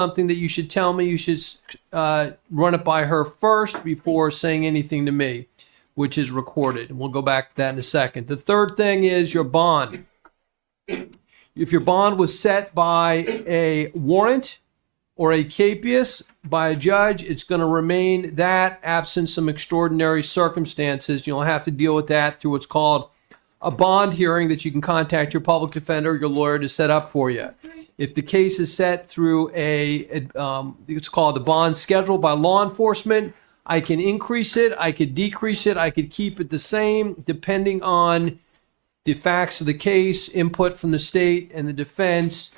something that you should tell me, you should run it by her first before saying anything to me, which is recorded. And we'll go back to that in a second. The third thing is your bond. If your bond was set by a warrant or a capias by a judge, it's going to remain that, absent some extraordinary circumstances. You'll have to deal with that through what's called a bond hearing that you can contact your public defender or your lawyer to set up for you. If the case is set through it's called the bond schedule by law enforcement, I can increase it, I could decrease it, I could keep it the same depending on the facts of the case, input from the state and the defense,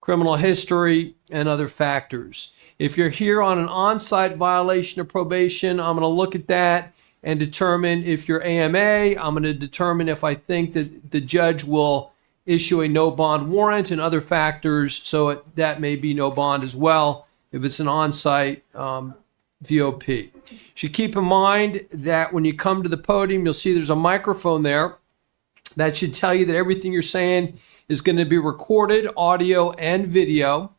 criminal history, and other factors. If you're here on an on-site violation of probation, I'm going to look at that and determine if you're AMA. I'm going to determine if I think that the judge will issue a no bond warrant and other factors, so that may be no bond as well if it's an on-site VOP. You should keep in mind that when you come to the podium, you'll see there's a microphone there. That should tell you that everything you're saying is going to be recorded, audio and video,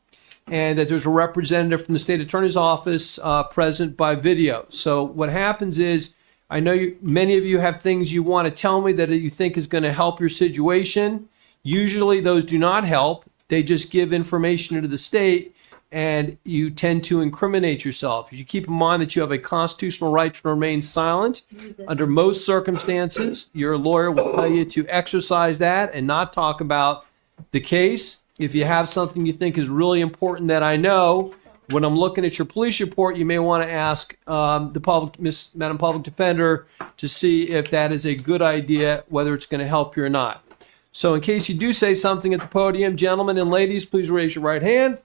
and that there's a representative from the state attorney's office present by video. So what happens is, I know many of you have things you want to tell me that you think is going to help your situation. Usually those do not help. They just give information to the state, and you tend to incriminate yourself. You should keep in mind that you have a constitutional right to remain silent. Under most circumstances, your lawyer will tell you to exercise that and not talk about the case. If you have something you think is really important that I know, when I'm looking at your police report, you may want to ask Madam Public Defender to see if that is a good idea, whether it's going to help you or not. So in case you do say something at the podium, gentlemen and ladies, please raise your right hand.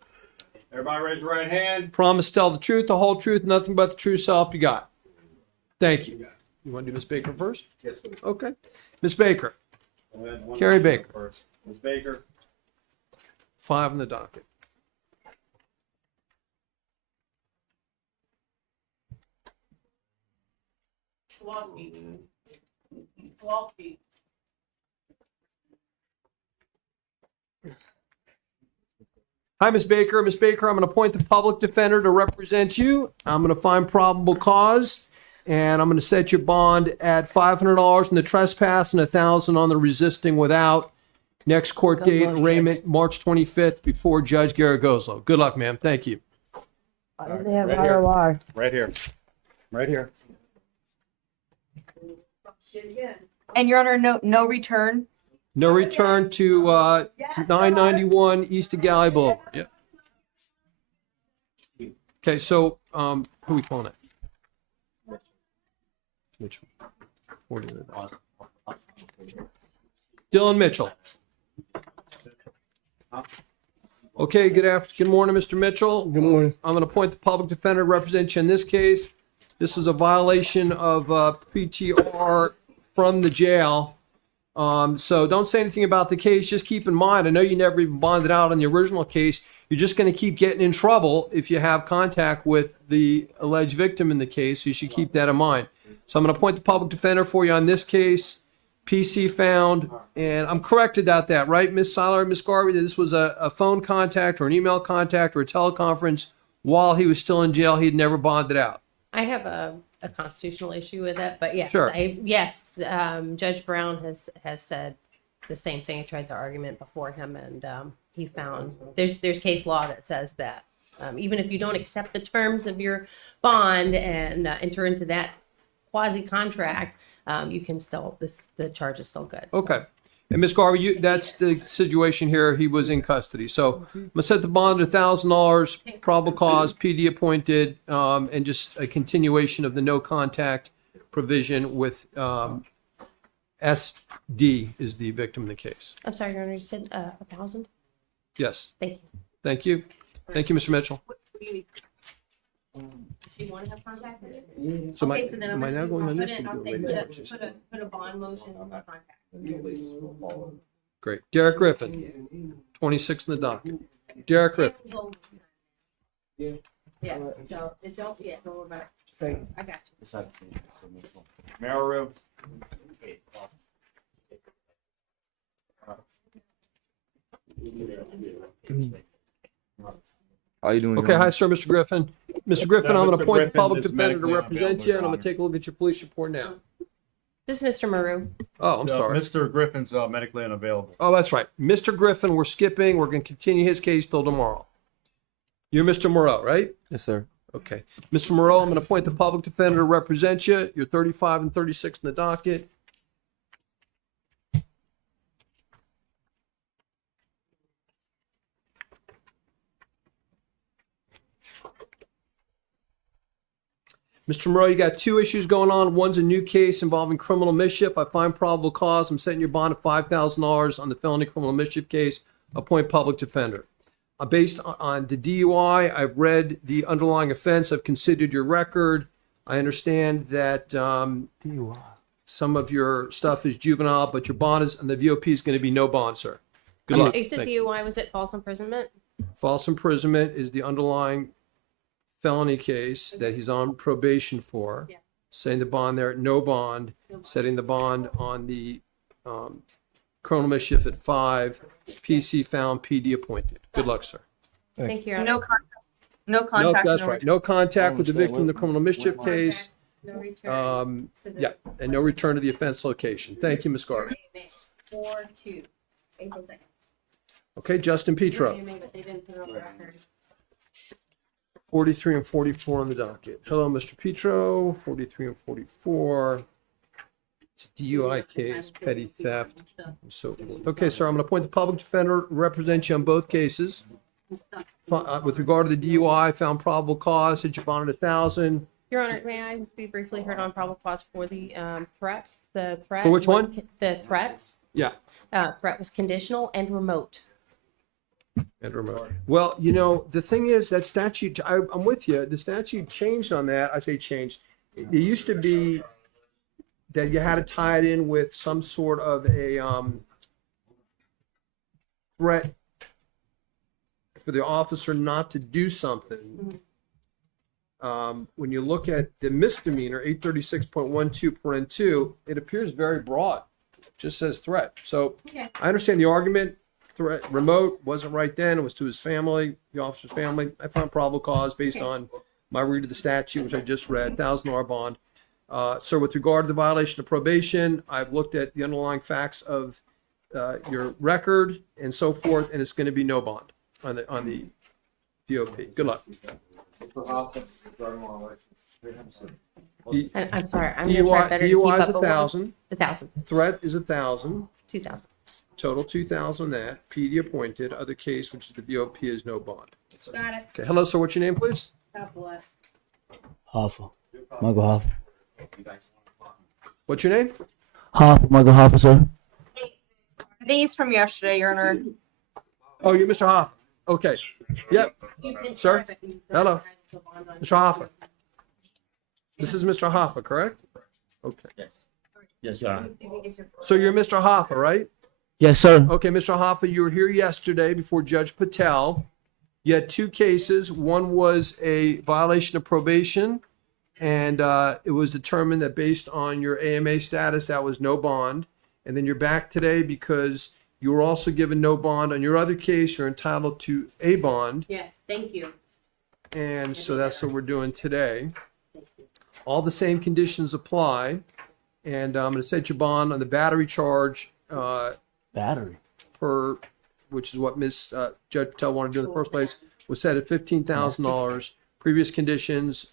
Everybody raise your right hand. Promise to tell the truth, the whole truth, nothing but the truth, so help you God. Thank you. You want to do Ms. Baker first? Yes, please. Okay. Ms. Baker. Carrie Baker. First. Ms. Baker. 5 on the docket. Hi, Ms. Baker. Ms. Baker, I'm going to appoint the public defender to represent you. I'm going to find probable cause, and I'm going to set your bond at $500 on the trespass and $1,000 on the resisting without. Next court date, arraignment, March 25th, before Judge Garagoslo. Good luck, ma'am. Thank you. Why do they have ROR? Right here. Right here. And Your Honor, no return? No return to 991 East of Galley Boulevard. Yep. Okay, so who are we calling it? Mitchell. Dylan Mitchell. Okay, good morning, Mr. Mitchell. Good morning. I'm going to appoint the public defender to represent you in this case. This is a violation of PTR from the jail. So don't say anything about the case. Just keep in mind, I know you never even bonded out on the original case. You're just going to keep getting in trouble if you have contact with the alleged victim in the case. You should keep that in mind. So I'm going to appoint the public defender for you on this case. PC found, and I'm corrected about that, right, Ms. Seiler, Ms. Garvey, that this was a phone contact or an email contact or a teleconference while he was still in jail. He'd never bonded out. I have a constitutional issue with it, but yes, Sure. Judge Brown has said the same thing. I tried the argument before him, and he found there's case law that says that even if you don't accept the terms of your bond and enter into that quasi contract, you can still the charge is still good. Okay. And Ms. Garvey, that's the situation here. He was in custody. So I'm gonna set the bond at $1,000, probable cause, PD appointed, and just a continuation of the no contact provision with SD is the victim in the case. I'm sorry, Your Honor, you said 1,000? Yes. Thank you. Thank you. Thank you, Mr. Mitchell. What do you need? Does she want to have contact with you? So Okay, so then am I now going on this? I'll put a bond motion on the contact. Great. Derek Griffin, 26 in the docket. Derek Griffin. Yeah, so it don't worry about it. I got you. Maru. How you doing? Okay, Your hi, Honor? sir, Mr. Griffin. Mr. Griffin, I'm going to Mr. appoint the Griffin public is defender to medically represent unavailable, you, Your and I'm going Honor. to take a look at your police report now. This is Mr. Maru. Oh, I'm sorry. Mr. Griffin's medically unavailable. Oh, that's right. Mr. Griffin, we're skipping. We're going to continue his case till tomorrow. You're Mr. Moreau, right? Yes, sir. Okay. Mr. Moreau, I'm going to appoint the public defender to represent you. You're 35 and 36 in the docket. Mr. Moreau, you got two issues going on. One's a new case involving criminal mischief. I find probable cause. I'm setting your bond at $5,000 on the felony criminal mischief case. Appoint public defender. Based on the DUI, I've read the underlying offense. I've considered your record. I understand that some of your stuff is juvenile, but your bond is, and the VOP is going to be no bond, sir. Good luck. You said Thank you. DUI, was it false imprisonment? False imprisonment is the underlying felony case that he's on probation for. Yeah. Setting the bond there at no bond, setting the bond on the criminal mischief at 5, PC found, PD appointed. Good luck, sir. Thank you, Your Honor. No contact. No No, contact. that's no right. No contact with the victim in the criminal mischief Okay. case. No return. to the- Yeah, and no return to the offense location. Thank you, Ms. Garber. 4-2, April 2nd. Okay, Justin Petro, But they didn't put it on the record. 43 and 44 on the docket. Hello, Mr. Petro, 43 and 44. It's a DUI case, petty theft, and so forth. Okay, sir, I'm going to appoint the public defender to represent you on both cases. With regard to the DUI, found probable cause, hit your bond at 1,000. Your Honor, may I just be briefly heard on probable cause for the threats? The threat. For which was- one? The threats. Yeah. Threat was conditional and remote. And remote. Well, you know, the thing is that statute, I'm with you. The statute changed on that. I say changed. It used to be that you had to tie it in with some sort of a threat for the officer not to do something. When you look at the misdemeanor, 836.12 (2), it appears very broad. It just says threat. So Okay. I understand the argument. Threat, remote wasn't right then. It was to his family, the officer's family. I found probable cause based on my read of the statute, which I just read, $1,000 bond. So with regard to the violation of probation, I've looked at the underlying facts of your record and so forth, and it's going to be no bond on the VOP. Good luck. I'm sorry. I'm going to try better to keep DUI is up. but what was- 1,000. 1,000. Threat is 1,000. 2,000. Total 2,000 that. PD appointed. Other case, which is the VOP, is no bond. Got it. Okay. Hello, sir. What's your name, please? God bless. Hoffa. Michael Hoffa. What's your name? Hoffa, Michael Hoffa, sir. These from yesterday, Your Honor. Oh, you're Mr. Hoff. Okay. Yep. Sir? Hello. Mr. Hoffa. This is Mr. Hoffa, correct? Okay. Yes, Your Honor. So you're Mr. Hoffa, right? Yes, sir. Okay, Mr. Hoffa, you were here yesterday before Judge Patel. You had two cases. One was a violation of probation, and it was determined that based on your AMA status, that was no bond. And then you're back today because you were also given no bond on your other case. You're entitled to a bond. Yes, thank you. And so that's what we're doing today. All the same conditions apply. And I'm going to set your bond on the battery charge Battery. for, which is what Judge Patel wanted to do in the first place, was set at $15,000. Previous conditions,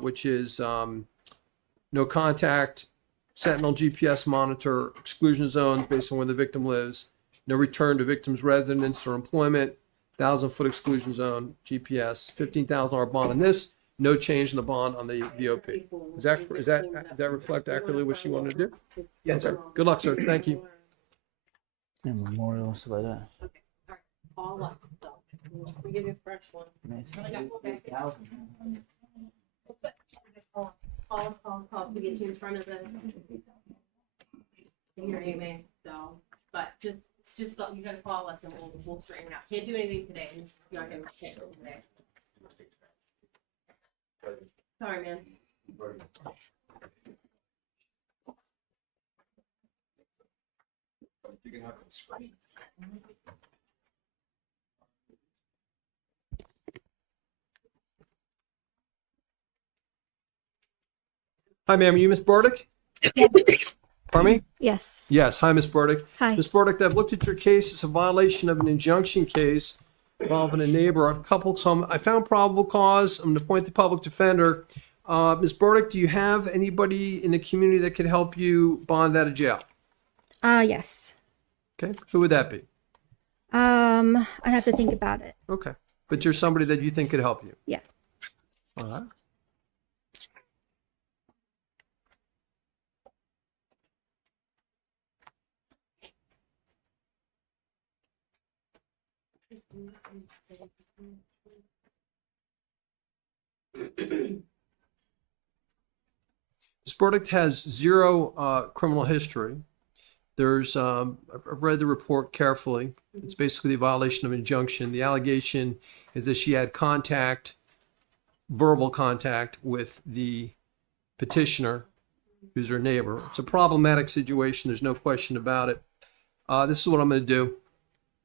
which is no contact, sentinel GPS monitor, exclusion zones based on where the victim lives, no return to victim's residence or employment, 1,000-foot exclusion zone, GPS, $15,000 bond on this, no change in the bond on the VOP. Does that reflect accurately what she wanted to do? Yes, sir. Good luck, sir. Thank you. And memorial and stuff like that. Okay, all right. All up, so we give you a fresh one. Call to get you in front of the your AMA. So, but just you gotta call us and we'll straighten it out. Can't do anything today. You're not gonna say it today. Sorry, man. Hi, ma'am. Are you Miss Burdick? Yes. Pardon me? Yes. Yes. Hi, Miss Burdick. Hi. Miss Burdick, I've looked at your case. It's a violation of an injunction case involving a neighbor. I've coupled some. I found probable cause. I'm going to appoint the public defender. Miss Burdick, do you have anybody in the community that could help you bond out of jail? Yes. Okay. Who would that be? I'd have to think about it. Okay. But you're somebody that you think could help you? Yeah. All right. This verdict has zero criminal history. There's, I've read the report carefully. It's basically a violation of injunction. The allegation is that she had contact, verbal contact with the petitioner, who's her neighbor. It's a problematic situation. There's no question about it. This is what I'm going to do.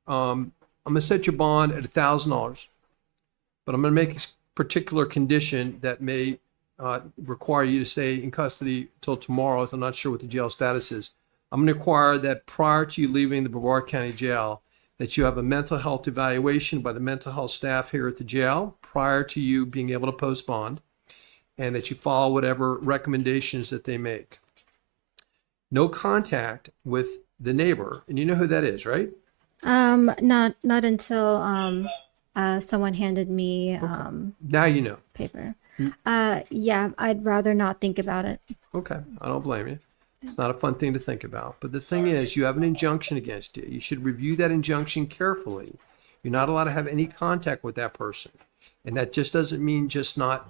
I'm going to set your bond at $1,000, but I'm going to make a particular condition that may require you to stay in custody till tomorrow, as I'm not sure what the jail status is. I'm going to require that prior to you leaving the Brevard County Jail, that you have a mental health evaluation by the mental health staff here at the jail prior to you being able to post bond, and that you follow whatever recommendations that they make. No contact with the neighbor, and you know who that is, right? Not until someone handed me Now you know. paper. Yeah, I'd rather not think about it. Okay, I don't blame you. It's not a fun thing to think about. But the thing is, you have an injunction against you. You should review that injunction carefully. You're not allowed to have any contact with that person. And that just doesn't mean just not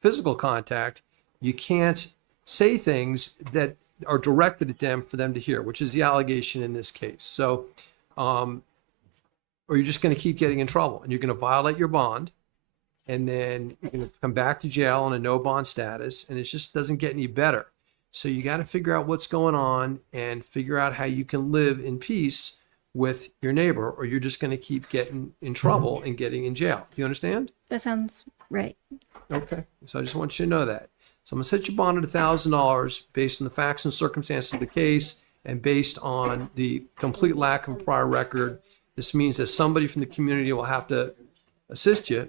physical contact. You can't say things that are directed at them for them to hear, which is the allegation in this case. So, or you're just going to keep getting in trouble and you're going to violate your bond. And then you're going to come back to jail on a no bond status. And it just doesn't get any better. So you got to figure out what's going on and figure out how you can live in peace with your neighbor, or you're just going to keep getting in trouble and getting in jail. Do you understand? That sounds right. Okay. So I just want you to know that. So I'm going to set your bond at $1,000 based on the facts and circumstances of the case and based on the complete lack of a prior record. This means that somebody from the community will have to assist you,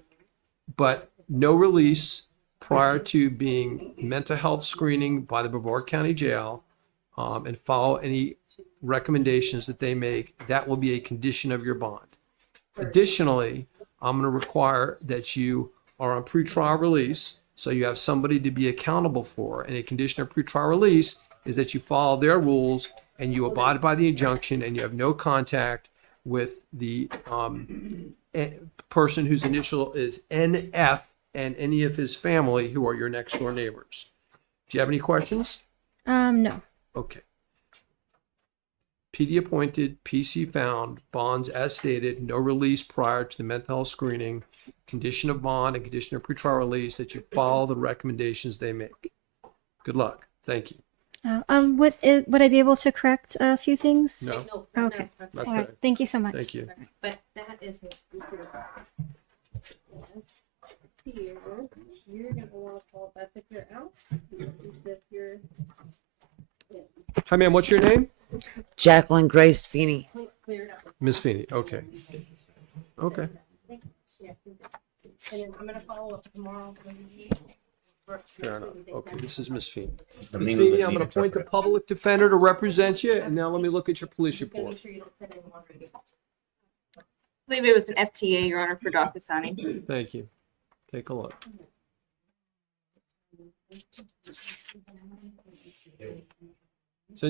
but no release prior to being mental health screening by the Brevard County Jail, and follow any recommendations that they make. That will be a condition of your bond. Additionally, I'm going to require that you are on pretrial release, so you have somebody to be accountable for. And a condition of pretrial release is that you follow their rules and you abide by the injunction and you have no contact with the person whose initial is NF and any of his family who are your next door neighbors. Do you have any questions? No. Okay. PD appointed, PC found, bonds as stated, no release prior to the mental health screening, condition of bond and condition of pretrial release, that you follow the recommendations they make. Good luck. Thank you. Would I be able to correct a few things? No, Okay. not All right. today. Thank you so much. Thank you. But that is his computer. Yes. Here, you're gonna want to pull that if you're out. If you're Hi, ma'am. What's your name? Jacqueline Grace Feeney. cleared up. Miss Feeney. Okay. Okay. Yeah. And then I'm gonna follow up tomorrow. Fair enough. Okay, this is Miss Feeney. Miss Feeney, I'm going to appoint the public defender to represent you, and now let me look at your police Just gonna report. make sure you don't send any longer. I believe it was an FTA, Your Honor, for DocuSigning. Thank you. Take a look. It's a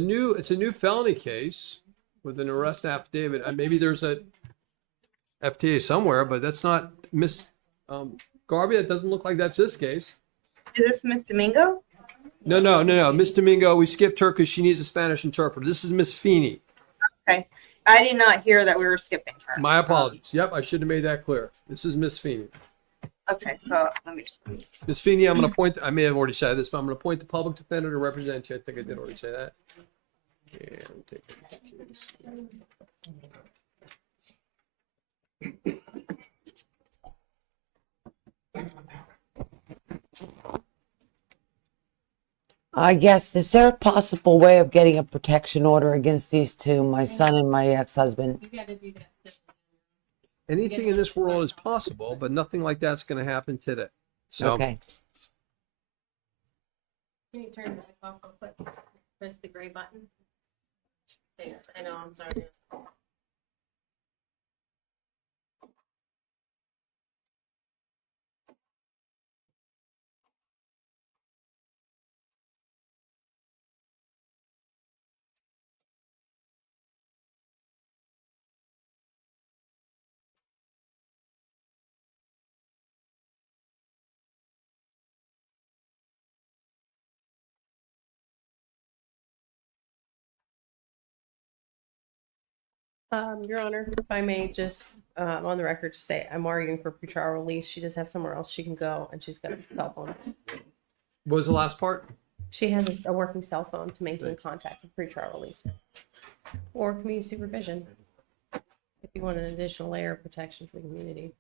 new felony case with an arrest affidavit. Maybe there's a FTA somewhere, but that's not Miss Garvey. That doesn't look like that's this case. Is this Miss Domingo? No. Miss Domingo, we skipped her because she needs a Spanish interpreter. This is Miss Feeney. Okay. I did not hear that we were skipping her. My apologies. Yep, I should have made that clear. This is Miss Feeney. Okay, so let me just. Ms. Feeney, I'm going to appoint, I may have already said this, but I'm going to appoint the public defender to represent you. I think I did already say that. And take the case. Yes, is there a possible way of getting a protection order against these two, my son and my ex-husband? You gotta do that. Anything in this world is possible, but nothing like that's going to happen today. So, Okay. Can you turn that off real quick? Press the gray button. Thanks. I know, I'm sorry. Your Honor, if I may just, on the record to say, I'm arguing for pretrial release. She does have somewhere else she can go, and she's got a cell phone. what was the last part? She has a working cell phone to maintain contact with pretrial release or community supervision. If you want an additional layer of protection for the community.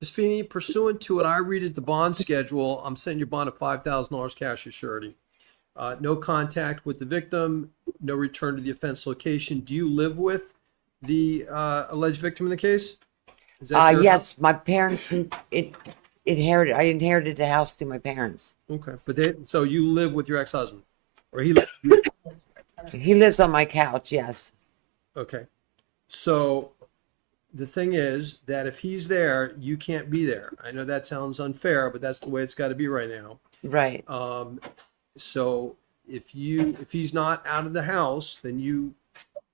Ms. Feeney, pursuant to what I read as the bond schedule, I'm setting your bond at $5,000 cash as surety. No contact with the victim, no return to the offense location. Do you live with the alleged victim in the case? Is that your Yes, my parents inherited. I inherited the house through my parents. house? Okay, but so you live with your ex-husband, or he? He lives on my couch. Yes. Okay, so the thing is that if he's there, you can't be there. I know that sounds unfair, but that's the way it's got to be right now. Right. So if he's not out of the house, then you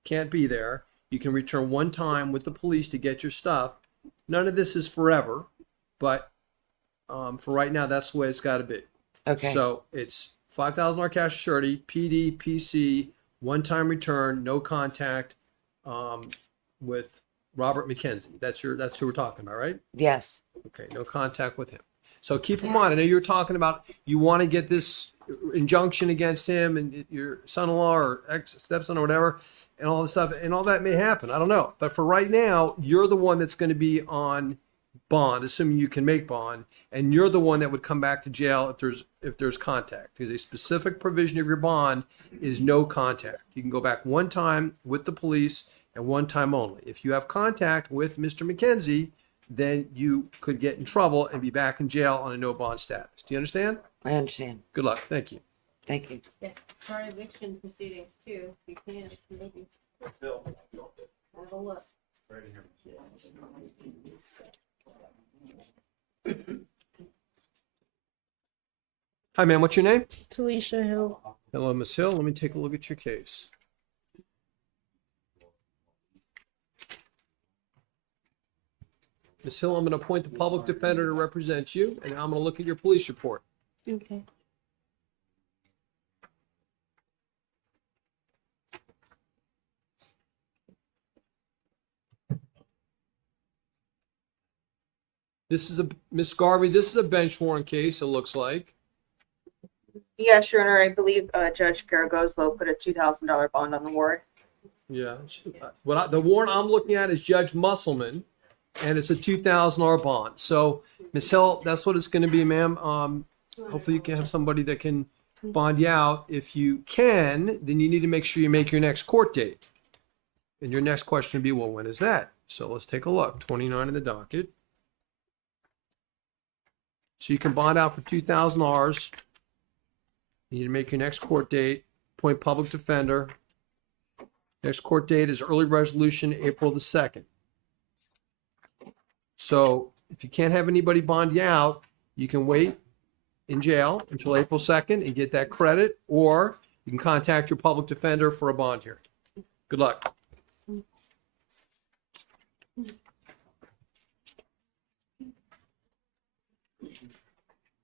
can't be there. You can return one time with the police to get your stuff. None of this is forever, but for right now, that's the way it's got to be. Okay. So it's $5,000 cash surety, PD, PC, one-time return, no contact with Robert McKenzie. That's who we're talking about, right? Yes. Okay, no contact with him. So keep in mind, I know you're talking about you want to get this injunction against him and your son-in-law or ex-stepson or whatever, and all this stuff, and all that may happen. I don't know. But for right now, you're the one that's going to be on bond, assuming you can make bond, and you're the one that would come back to jail if there's contact. Because a specific provision of your bond is no contact. You can go back one time with the police and one time only. If you have contact with Mr. McKenzie, then you could get in trouble and be back in jail on a no bond status. Do you understand? I understand. Good luck. Thank you. Thank you. Yeah, start eviction proceedings too, if you can, maybe. Have a look. Hi, ma'am. What's your name? Talisha Hill. Hello, Miss Hill. Let me take a look at your case. Miss Hill, I'm going to appoint the public defender to represent you, and I'm going to look at your police report. Okay. This is a Miss Garvey. This is a bench warrant case. It looks like. Yes, Your Honor, I believe Judge Garagoslo put a $2,000 bond on the warrant. Yeah. The warrant I'm looking at is Judge Musselman, and it's a $2,000 bond. So, Miss Hill, that's what it's going to be, ma'am. Hopefully, you can have somebody that can bond you out. If you can, then you need to make sure you make your next court date. And your next question would be, well, when is that? So let's take a look. 29 in the docket. So you can bond out for $2,000. You need to make your next court date, appoint public defender. Next court date is early resolution, April the 2nd. So if you can't have anybody bond you out, you can wait in jail until April 2nd and get that credit, or you can contact your public defender for a bond hearing. Good luck.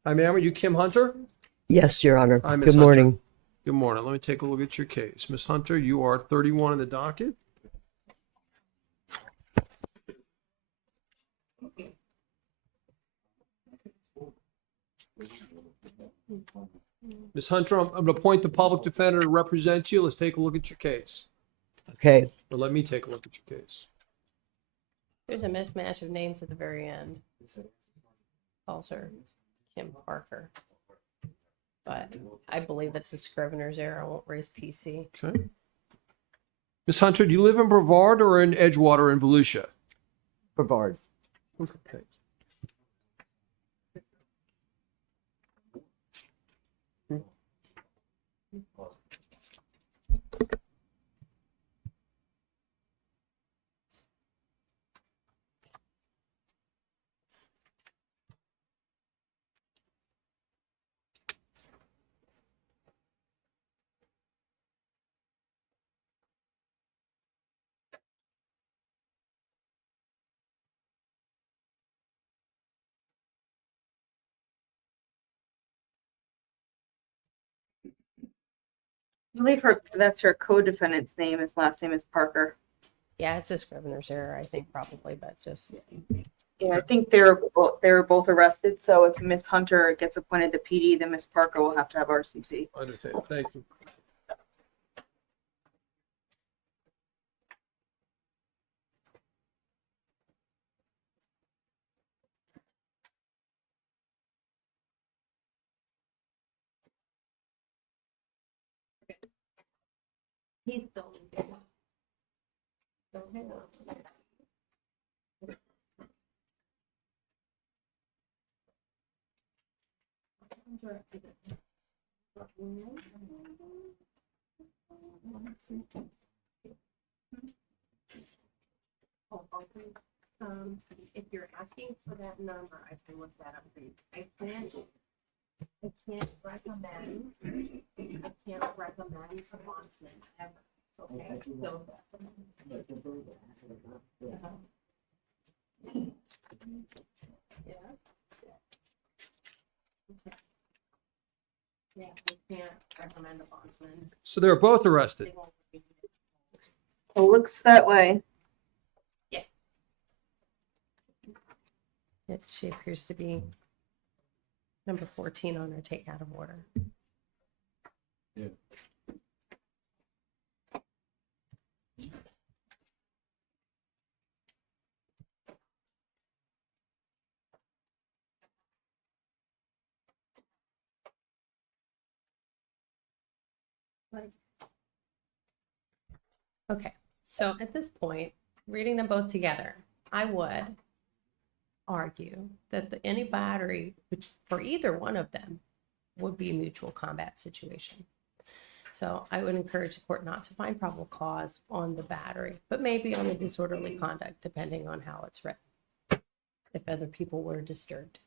Hi, ma'am. Are you Kim Hunter? Yes, Your Honor. Hi, Ms. Good Hunter. morning. Good morning. Let me take a look at your case. Miss Hunter, you are 31 in the docket. Miss Hunter, I'm going to appoint the public defender to represent you. Let's take a look at your case. Okay. Or let me take a look at your case. There's a mismatch of names at the very end. Calls her Kim Parker. But I believe it's a scrivener's error. I won't raise PC. Okay. Miss Hunter, do you live in Brevard or in Edgewater in Volusia? Brevard. Okay. I believe that's her co-defendant's name. His last name is Parker. Yeah, it's a scrivener's error, I think, probably, but just Yeah, I think they were both arrested. So if Miss Hunter gets appointed to PD, then Miss Parker will have to have RCC. I understand. Thank you. he's still. So hang on. If you're asking for that number, I can look that up for you. I can't recommend a bondsman ever. Okay, so. Yeah. Yeah, I can't recommend a bondsman. So they're both arrested. They won't be- It looks that way. She appears to be number 14 on her take out of order. Yeah. Okay, so at this point, reading them both together, I would argue that any battery, which for either one of them, would be a mutual combat situation. So I would encourage the court not to find probable cause on the battery, but maybe on the disorderly conduct, depending on how it's written, if other people were disturbed.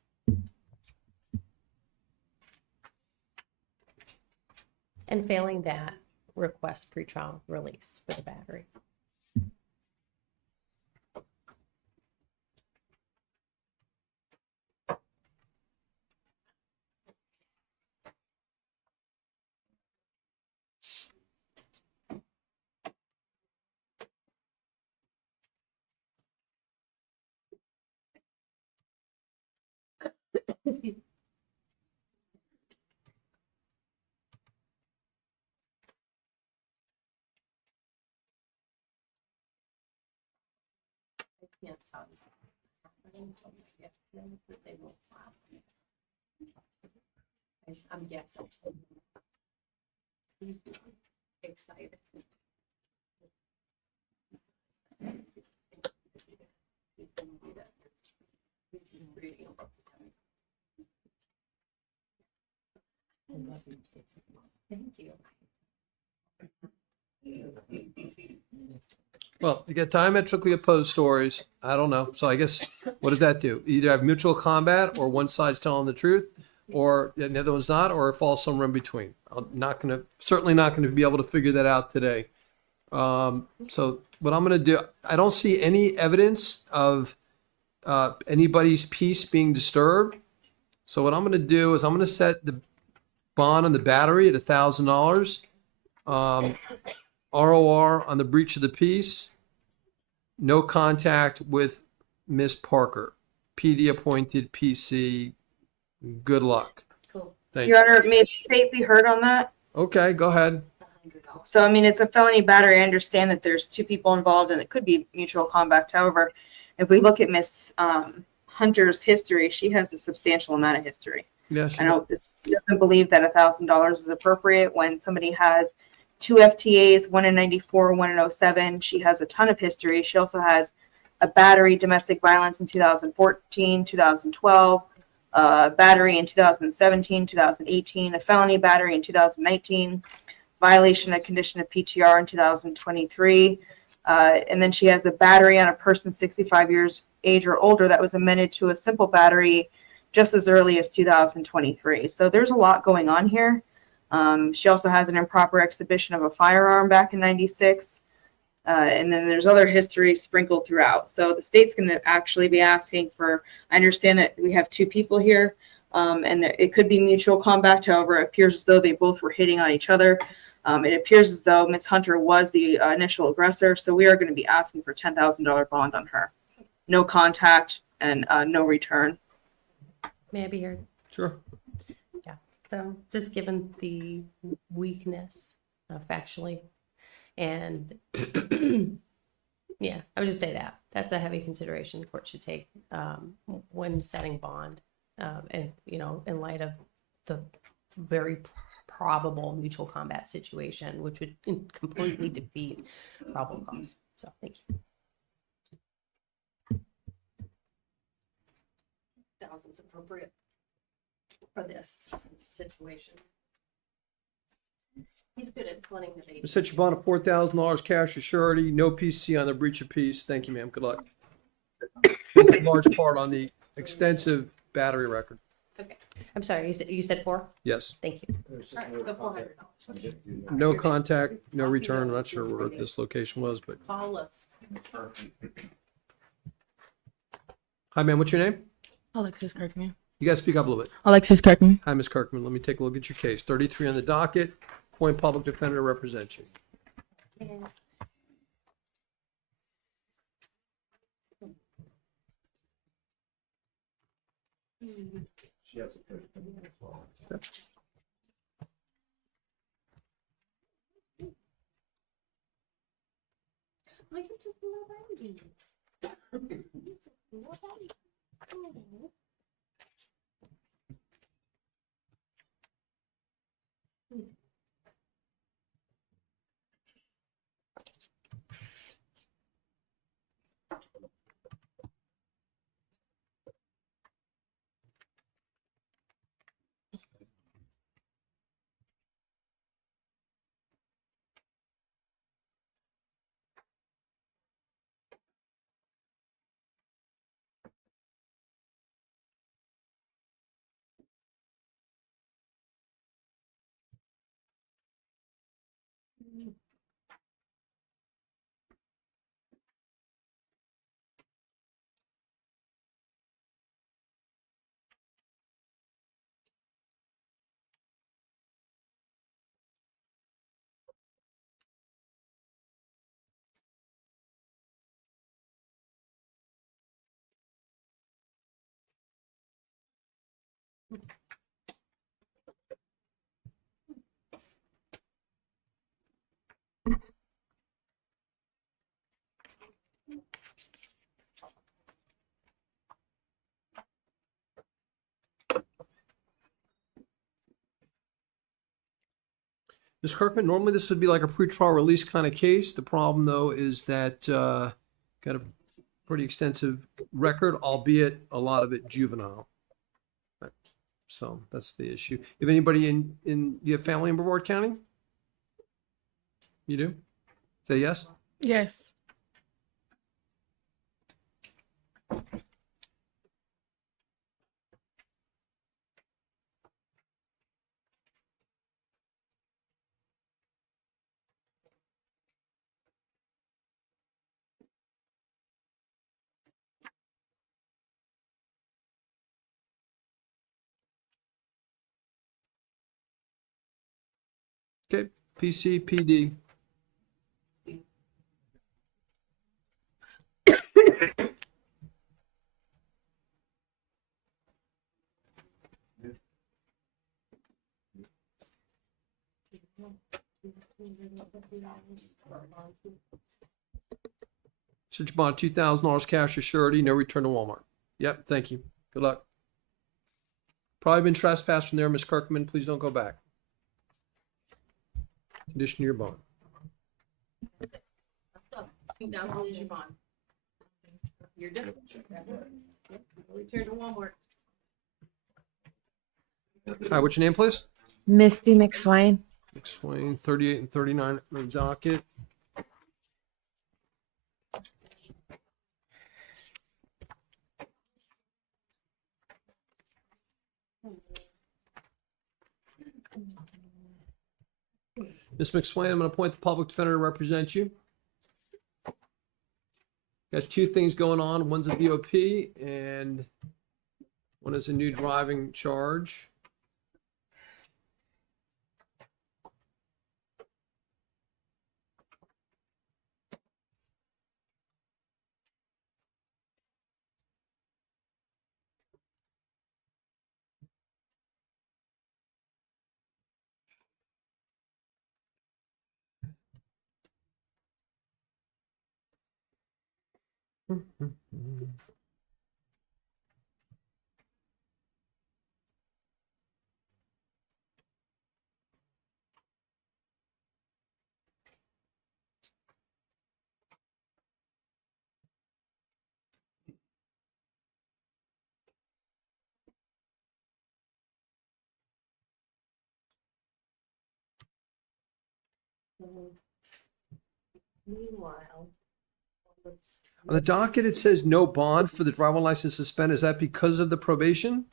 And failing that, request pretrial release for the battery. can't tell you. They will file. I'm guessing. He's excited. He's gonna do that. He's been reading about it. Thank you. Well, you get diametrically opposed stories. I don't know. So I guess what does that do? Either have mutual combat, or one side's telling the truth, or the other one's not, or it falls somewhere in between. I'm certainly not gonna be able to figure that out today. So what I'm gonna do, I don't see any evidence of anybody's peace being disturbed. So what I'm gonna do is I'm gonna set the bond on the battery at $1,000. ROR on the breach of the peace. No contact with Miss Parker. PD appointed PC. Good luck. Cool. Thank Your you. Honor, may the state be heard on that? Okay, go ahead. So, I mean, it's a felony battery. I understand that there's two people involved and it could be mutual combat. However, if we look at Miss Hunter's history, she has a substantial amount of history. Yes. I don't doesn't believe that $1,000 is appropriate when somebody has 2 FTAs, one in 94, one in 07. She has a ton of history. She also has a battery domestic violence in 2014, 2012, battery in 2017, 2018, a felony battery in 2019, violation of condition of PTR in 2023. And then she has a battery on a person 65 years age or older that was amended to a simple battery just as early as 2023. So there's a lot going on here. She also has an improper exhibition of a firearm back in 96. And then there's other history sprinkled throughout. So the state's going to actually be asking for, I understand that we have two people here, and it could be mutual combat. However, it appears as though they both were hitting on each other. It appears as though Ms. Hunter was the initial aggressor. So we are going to be asking for $10,000 bond on her. No contact and no return. May I be heard? Sure. So just given the weakness factually, and yeah, I would just say that that's a heavy consideration the court should take when setting bond, and in light of the very probable mutual combat situation, which would completely defeat probable cause. So thank you. Thousands appropriate for this situation. He's good at splitting the baby. We set your bond at $4,000 cash or surety. No PC on the breach of peace. Thank you, ma'am. Good luck. It's a large part on the extensive battery record. Okay, I'm sorry. You said 4. Yes. Thank you. There's All just right, no so $400. contact. No contact, no return. I'm not sure where this location was, but Call us. hi, ma'am. What's your name? Alexis Kirkman. You guys speak up a little bit. Alexis Kirkman. Hi, Ms. Kirkman. Let me take a look at your case. 33 on the docket. Appoint public defender to represent you. She has a person as well. I can just love Ms. Kirkman, normally this would be like a pretrial release kind of case. The problem, though, is that got a pretty extensive record, albeit a lot of it juvenile. So that's the issue. If anybody you have family in Brevard County? You do? Say yes? Yes. Okay, PCPD. Search bond $2,000 cash or surety, no return to Walmart. Yep, thank you. Good luck. Probably been trespassed from there, Ms. Kirkman. Please don't go back. Condition of your bond. $2,000 is your bond. You're done. Return to Walmart. Hi, what's your name, please? Misty McSwain. Explain 38 and 39 on the docket. Ms. McSwain, I'm going to appoint the public defender to represent you. Got two things going on. One's a VOP and one is a new driving charge. Meanwhile, On the docket, it says no bond for the driving license suspended. Is that because of the probation?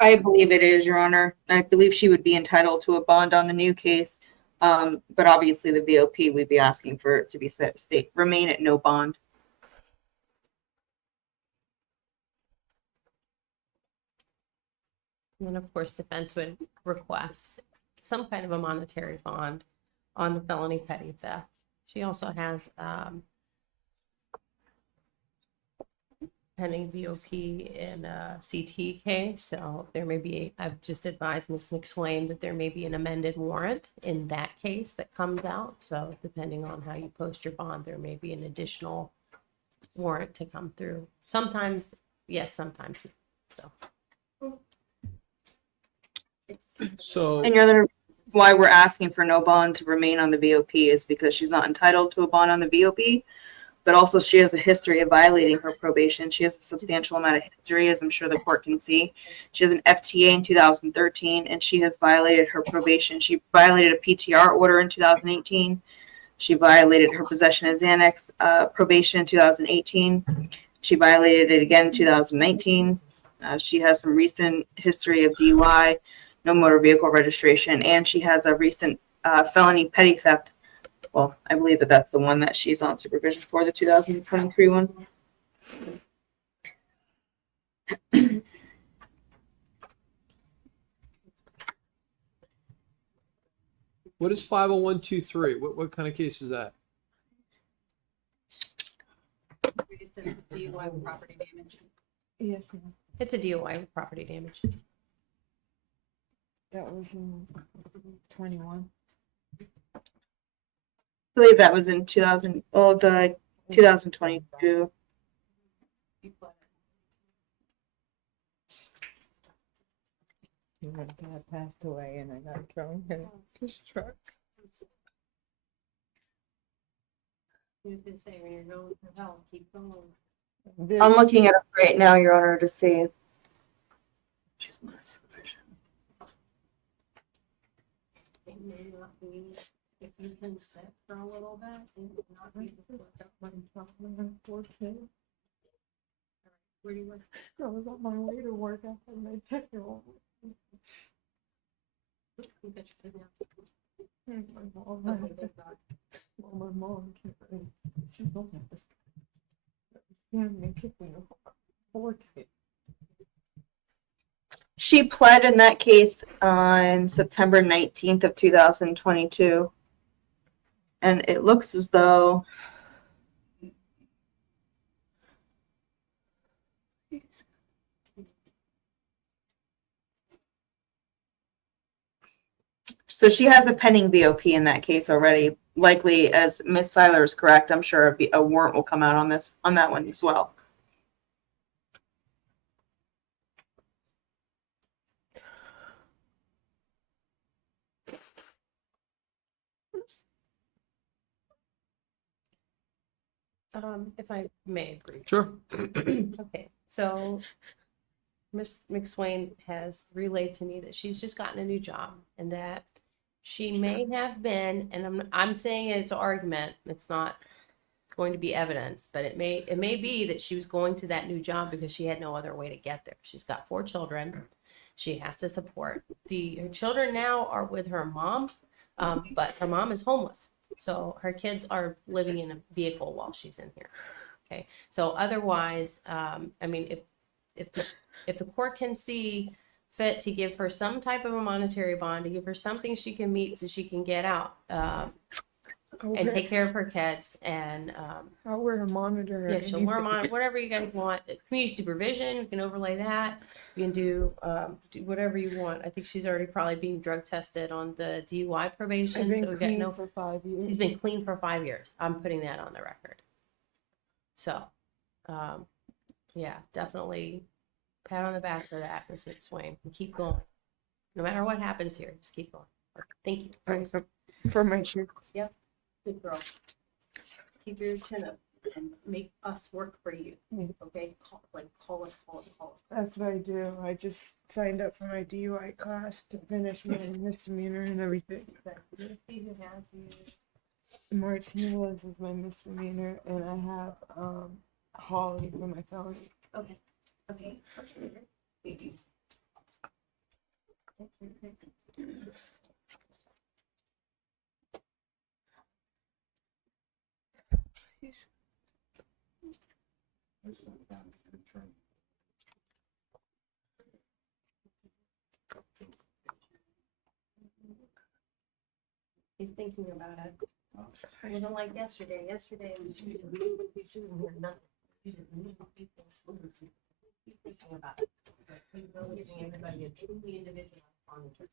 I believe it is, Your Honor. I believe she would be entitled to a bond on the new case. But obviously the VOP, we'd be asking for it to be remain at no bond. and of course, defense would request some kind of a monetary bond on the felony petty theft. She also has pending VOP in a CT case, so there may be, I've just advised Ms. McSwain that there may be an amended warrant in that case that comes out. So depending on how you post your bond, there may be an additional warrant to come through. Sometimes, yes, sometimes no. So, And Your Honor, why we're asking for no bond to remain on the VOP is because she's not entitled to a bond on the VOP, but also she has a history of violating her probation. She has a substantial amount of history, as I'm sure the court can see. She has an FTA in 2013, and she has violated her probation. She violated a PTR order in 2018. She violated her possession as annex probation in 2018. She violated it again in 2019. She has some recent history of DUI, no motor vehicle registration, and she has a recent felony petty theft. Well, I believe that that's the one that she's on supervision for, the 2023 one. what is 50123? What kind of case is that? It's a DUI with property damage. Yes, It's a DUI with property damage. that was in 21. I believe that was in 2022. My dad passed away and I got thrown in his truck. You can say when you're going for help, keep going. I'm looking at it right now, Your Honor, to see if she's not supervision. It may not be, if you can sit for a little bit, it may not be the My chocolate, 4 kids. where do you work? I was on my way to work after my 10-year-old. You got your food now. My mom, Okay, thank God. well, my mom can't, she don't have this. Yeah, they kicked me 4 kids. She pled in that case on September 19th of 2022. And it looks as though so she has a pending BOP in that case already. Likely, as Miss Seiler is correct, I'm sure a warrant will come out on that one as well. If I may agree. Sure. Okay, so Miss McSwain has relayed to me that she's just gotten a new job and that she may have been, and I'm saying it's an argument, it's not going to be evidence, but it may be that she was going to that new job because she had no other way to get there. She's got 4 children. She has to support. Her children now are with her mom, but her mom is homeless. So her kids are living in a vehicle while she's in here. Okay. So otherwise, I mean, if the court can see fit to give her some type of a monetary bond, to give her something she can meet so she can get out and take care of her kids, and I'll wear a monitor. yeah, she'll wear monitor, whatever you guys want. Community supervision, we can overlay that. You can do whatever you want. I think she's already probably being drug tested on the DUI probation. I've been so we clean got for 5 years. She's been clean for 5 years. I'm putting that on the record. So, yeah, definitely pat on the back for that, Ms. McSwain, and keep going. No matter what happens here, just keep going. Okay, thank you. For my kids. Yep, good girl. Keep your chin up and make us work for you. Okay, call us. That's what I do. I just signed up for my DUI class to finish my misdemeanor and everything. Let's see who has you. Martinez is my misdemeanor, and I have Holly for my felony. Okay. He's thinking about it. It wasn't like yesterday. Yesterday was she just moving, she didn't hear nothing. She just moving people. He's thinking about it. He's really giving everybody a truly individualized monitoring.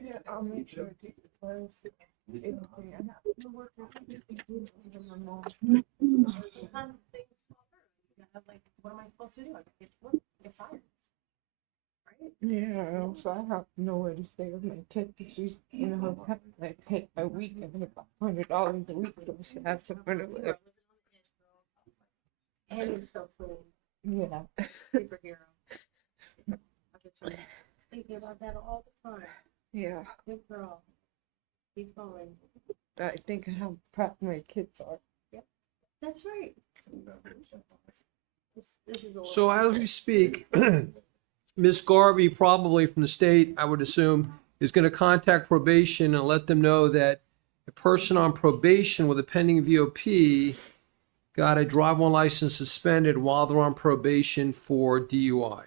Yeah, I'll make sure I take the class. Anything I have to work with my mom. Sometimes things fall through. You gotta, like, what am I supposed to do? I get to work, get fired. Right? Yeah, also I have nowhere to stay with my kid because she's in a hotel. I pay a week and $100 a week to have somewhere to live. And you're still clean. Yeah. Superhero. thinking about that all the time. Yeah, Good girl. Keep going. I think how proud my kids are. That's right. This is a little. So as we speak, Miss Garvey, probably from the state, I would assume, is going to contact probation and let them know that a person on probation with a pending VOP got a driver license suspended while they're on probation for DUI.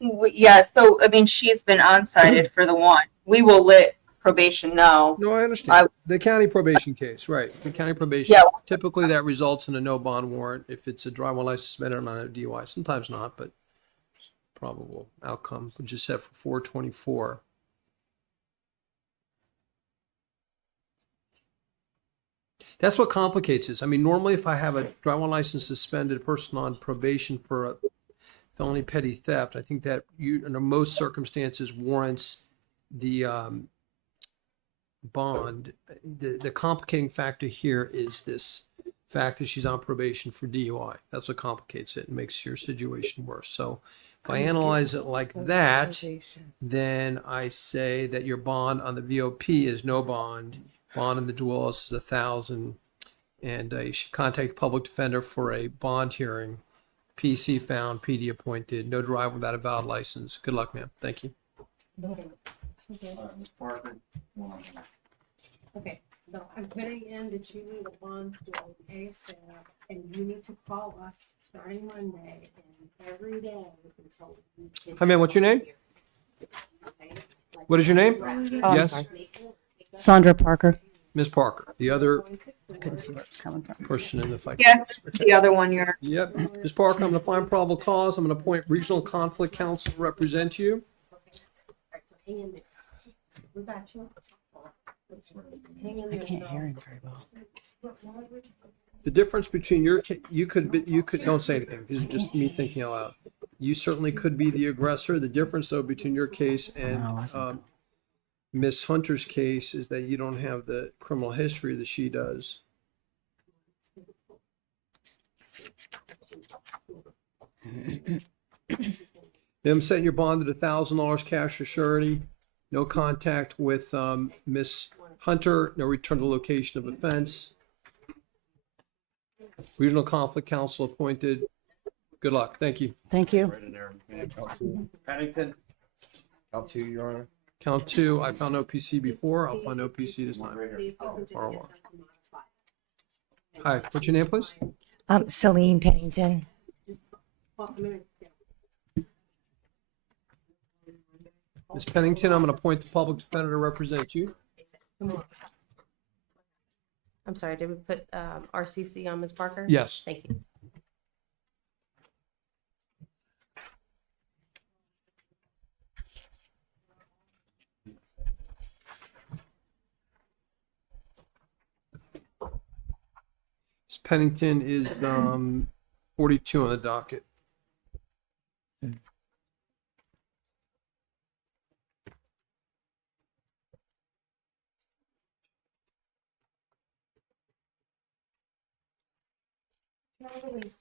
Yeah, so I mean, she's been on-cited for the one. We will let probation know. No, I understand. The county probation case, right. The county probation. Yeah. Typically that results in a no bond warrant if it's a driver license suspended on a DUI. Sometimes not, but probable outcome, which is set for 4/24. That's what complicates this. I mean, normally if I have a driver license suspended person on probation for a felony petty theft, I think that under most circumstances warrants the bond. The complicating factor here is this fact that she's on probation for DUI. That's what complicates it and makes your situation worse. So if I analyze it like that, then I say that your bond on the VOP is no bond. Bond in the duels is $1,000, and you should contact public defender for a bond hearing. PC found, PD appointed, no driver without a valid license. Good luck, ma'am. Thank you. Ms. Parker, one on that. Okay, so I'm putting in that you need a bond for ASAP, and you need to call us starting Monday and every day until you can. Hi, ma'am. What's your name? Okay? What is your name? Yes, Sandra Parker. Ms. Parker, the other I couldn't see where it's coming from. person in the fight. Yeah, the other one, Your Honor. Yep. Ms. Parker, I'm going to find probable cause. I'm going to appoint regional conflict counsel to represent you. Alright, so hang in there. We got you. Hang in I there. can't no. hear him very well. The difference between your case, you could, don't say anything. This is just me thinking out loud. You certainly could be the aggressor. The difference, though, between your case and No, I wasn't. Miss Hunter's case is that you don't have the criminal history that she does. I'm setting your bond at $1,000 cash or surety. No contact with Miss Hunter. No return to location of offense. Regional conflict counsel appointed. Good luck. Thank you. Thank you. Right in there. And count two. Pennington. Count two, Your Honor. Count two. I found no PC before. I'll find no PC this time. Right here. Or- Hi, what's your name, please? Celine Pennington. Ms. Pennington, I'm going to appoint the public defender to represent you. Come on. I'm sorry, did we put RCC on Ms. Parker? Yes. Thank you. Ms. Pennington is 42 on the docket. Release.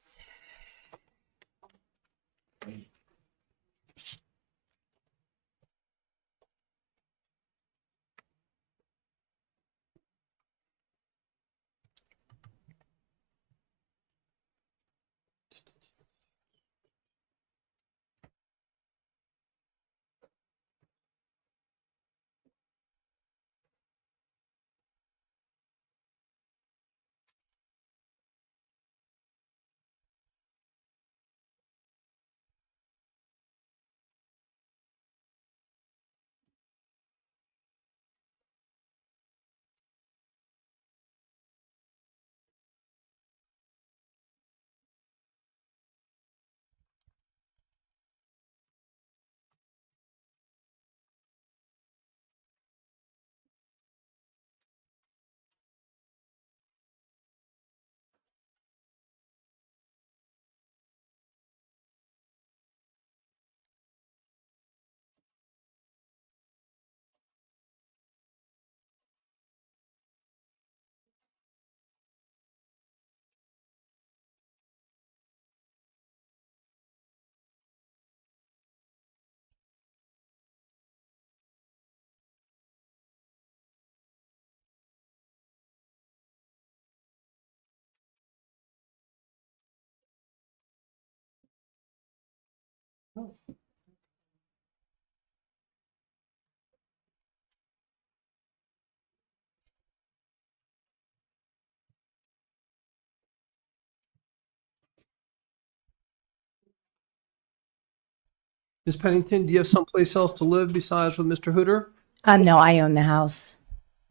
Ms. Pennington, do you have someplace else to live besides with Mr. Hooter? No, I own the house.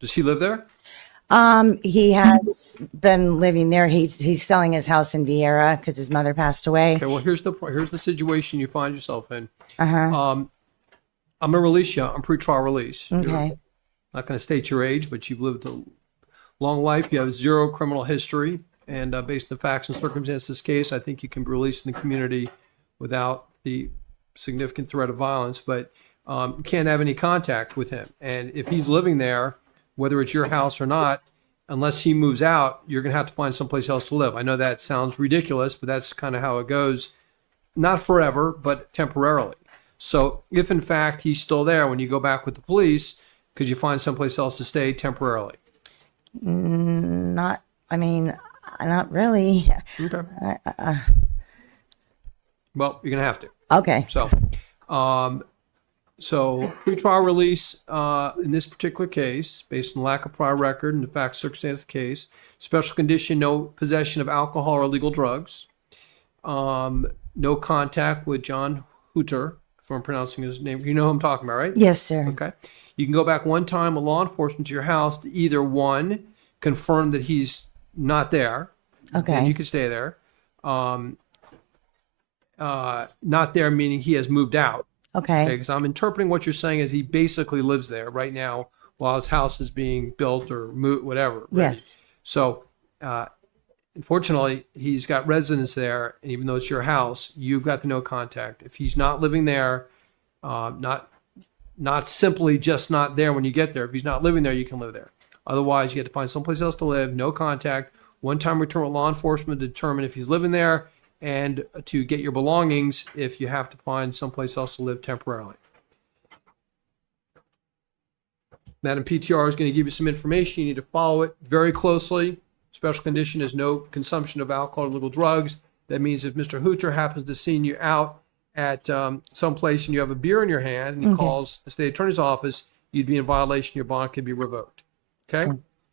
Does he live there? He has been living there. He's selling his house in Vieira because his mother passed away. Okay, well, here's the situation you find yourself in. Uh-huh. I'm gonna release you on pretrial release. You're Okay. not gonna state your age, but you've lived a long life. You have zero criminal history, and based on the facts and circumstances of this case, I think you can be released in the community without the significant threat of violence. But you can't have any contact with him, and if he's living there, whether it's your house or not, unless he moves out, you're going to have to find someplace else to live. I know that sounds ridiculous, but that's kind of how it goes. Not forever, but temporarily. So if in fact he's still there when you go back with the police, could you find someplace else to stay temporarily? Not really. Okay. Well, you're going to have to. Okay. So pretrial release in this particular case, based on lack of prior record and the facts and circumstances of the case, special condition, no possession of alcohol or illegal drugs, no contact with John Hooter, if I'm pronouncing his name. You know who I'm talking about, right? Yes, sir. Okay. You can go back one time with law enforcement to your house to either one, confirm that he's not there. Okay. And you can stay there. Not there meaning he has moved out. Okay. Because I'm interpreting what you're saying as he basically lives there right now while his house is being built or moved, whatever. Ready. Yes. So, unfortunately, he's got residence there, and even though it's your house, you've got the no contact. If he's not living there, not simply just not there when you get there. If he's not living there, you can live there. Otherwise, you have to find someplace else to live, no contact, one-time return with law enforcement to determine if he's living there, and to get your belongings if you have to find someplace else to live temporarily. Madam PTR is going to give you some information. You need to follow it very closely. Special condition is no consumption of alcohol or illegal drugs. That means if Mr. Hooter happens to see you out at someplace and you have a beer in your hand and he calls the state attorney's office, you'd be in violation. Your bond could be revoked. Okay?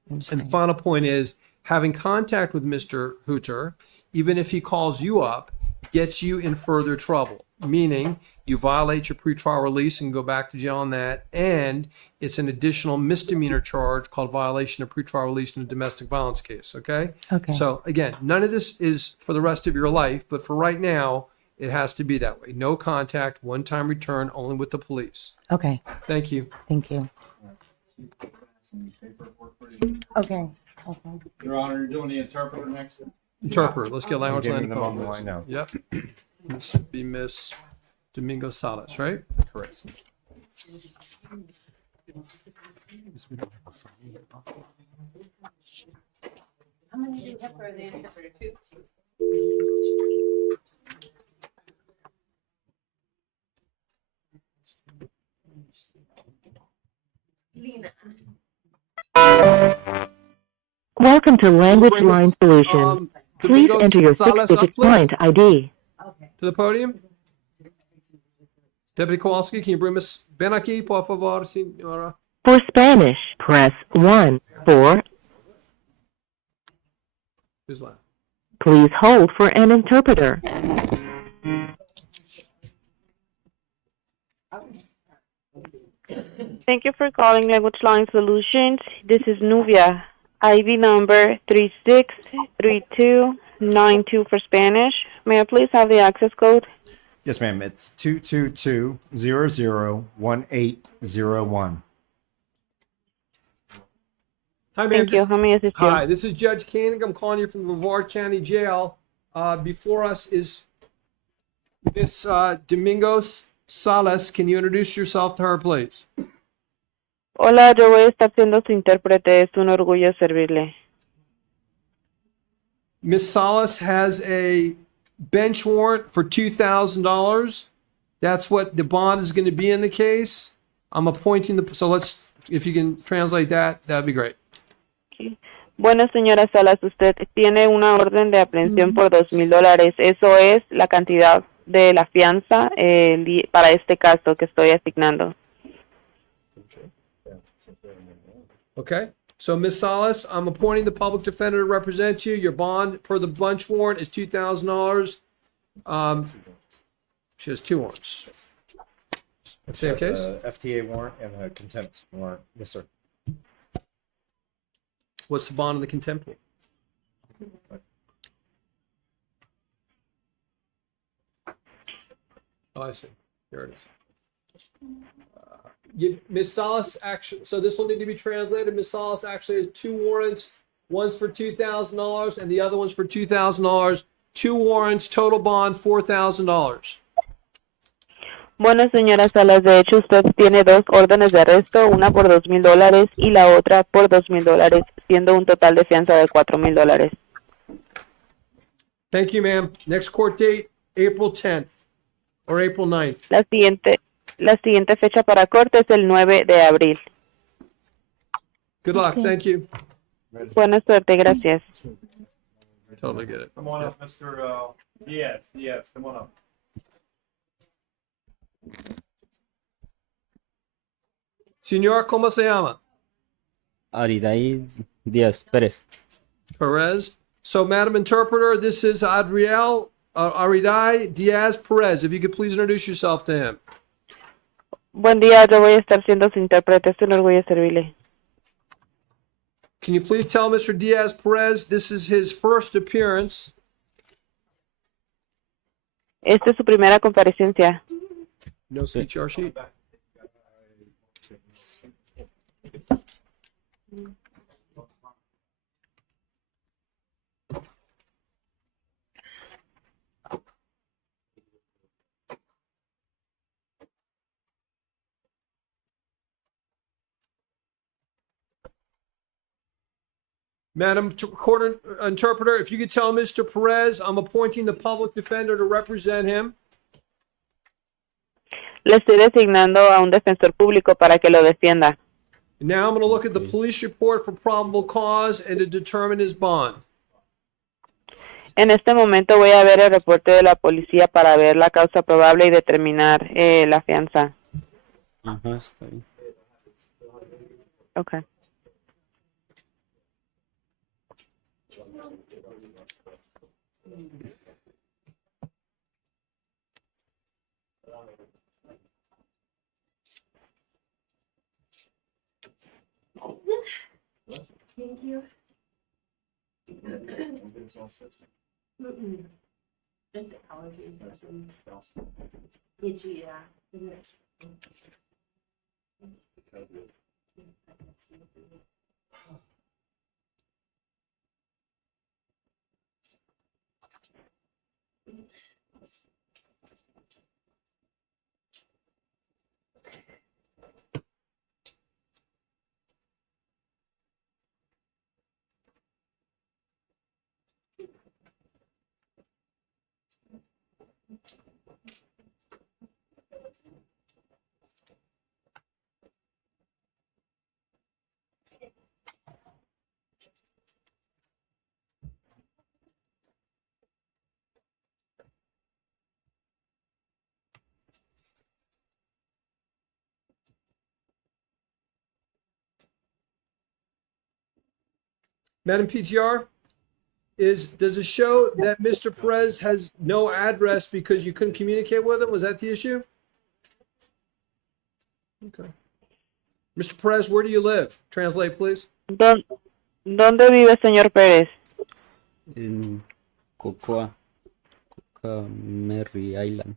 And the final point is having contact with Mr. Hooter, even if he calls you up, gets you in further trouble, meaning you violate your pretrial release and go back to jail on that, and it's an additional misdemeanor charge called violation of pretrial release in a domestic violence case, okay? Okay. So again, none of this is for the rest of your life, but for right now, it has to be that way. No contact, one-time return, only with the police. Okay. Thank you. Thank you. Okay. Okay. Your Honor, you're doing the interpreter next. Interpreter, let's get language Giving line. them on the line now. Yep. This would be Miss Domingo Salas, right? Correct. I'm gonna do that for the interpreter too. Lena. Welcome to Language Line Solutions. Please Domingo enter your Salas up, six-digit please. client ID. To the podium. Deputy Kowalski, can you bring Miss Ben aquí, por favor, señora? For Spanish, press 1. For Who's that? please hold for an interpreter. Thank you for calling Language Line Solutions. This is Nubia. ID number 363292 for Spanish. May I please have the access code? Yes, ma'am. It's 222-001801. Hi, ma'am. Thank you. How may I assist you? Hi, this is Judge Koenig. I'm calling you from the Brevard County Jail. Before us is Miss Domingos Salas. Can you introduce yourself to her, please? Hola, yo voy a estar siendo su intérprete. Es un orgullo servirle. Miss Salas has a bench warrant for $2,000. That's what the bond is going to be in the case. I'm appointing the, so let's, if you can translate that, that'd be great. Okay. Bueno, señora Salas, usted tiene una orden de aprehensión por $2,000. Eso es la cantidad de la fianza para este caso que estoy asignando. Okay. So, Ms. Salas, I'm appointing the public defender to represent you. Your bond per the bunch warrant is $2,000. She has 2 warrants. That's the case? FTA warrant and a contempt warrant. Yes, sir. What's the bond in the contempt? Oh, I see. There it is. Ms. Salas actually, so this will need to be translated. Ms. Salas actually has 2 warrants. One's for $2,000 and the other one's for $2,000. 2 warrants, total bond $4,000. Bueno, señora Salas, de hecho usted tiene 2 órdenes de arresto, una por $2,000 y la otra por $2,000, siendo un total de fianza de $4,000. Thank you, ma'am. Next court date, April 10th or April 9th. La siguiente fecha para corte es el 9 de abril. Good luck. Okay. Thank you. Buena suerte, gracias. Totally get it. Come on up, Mr. Diaz. Diaz, come on up. Señor, ¿cómo se llama? Ariday Díaz Pérez. Perez. So, Madam Interpreter, this is Aridai Diaz Perez. If you could please introduce yourself to him. Buen día, yo voy a estar siendo su intérprete, es un orgullo servirle. Can you please tell Mr. Diaz Perez this is his first appearance? Esta es su primera comparecencia. No CTR sheet. Madam Court Interpreter, if you could tell Mr. Perez, I'm appointing the public defender to represent him. Le estoy designando a un defensor público para que lo defienda. Now I'm going to look at the police report for probable cause and to determine his bond. En este momento voy a ver el reporte de la policía para ver la causa probable y determinar la fianza. Ajá, está bien. Okay. Thank you. It's allergies or some itchy, yeah. Madam PTR, does it show that Mr. Perez has no address because you couldn't communicate with him? Was that the issue? Okay. Mr. Perez, where do you live? Translate, please. ¿Dónde vive, señor Pérez? En Cocoa Mary Island.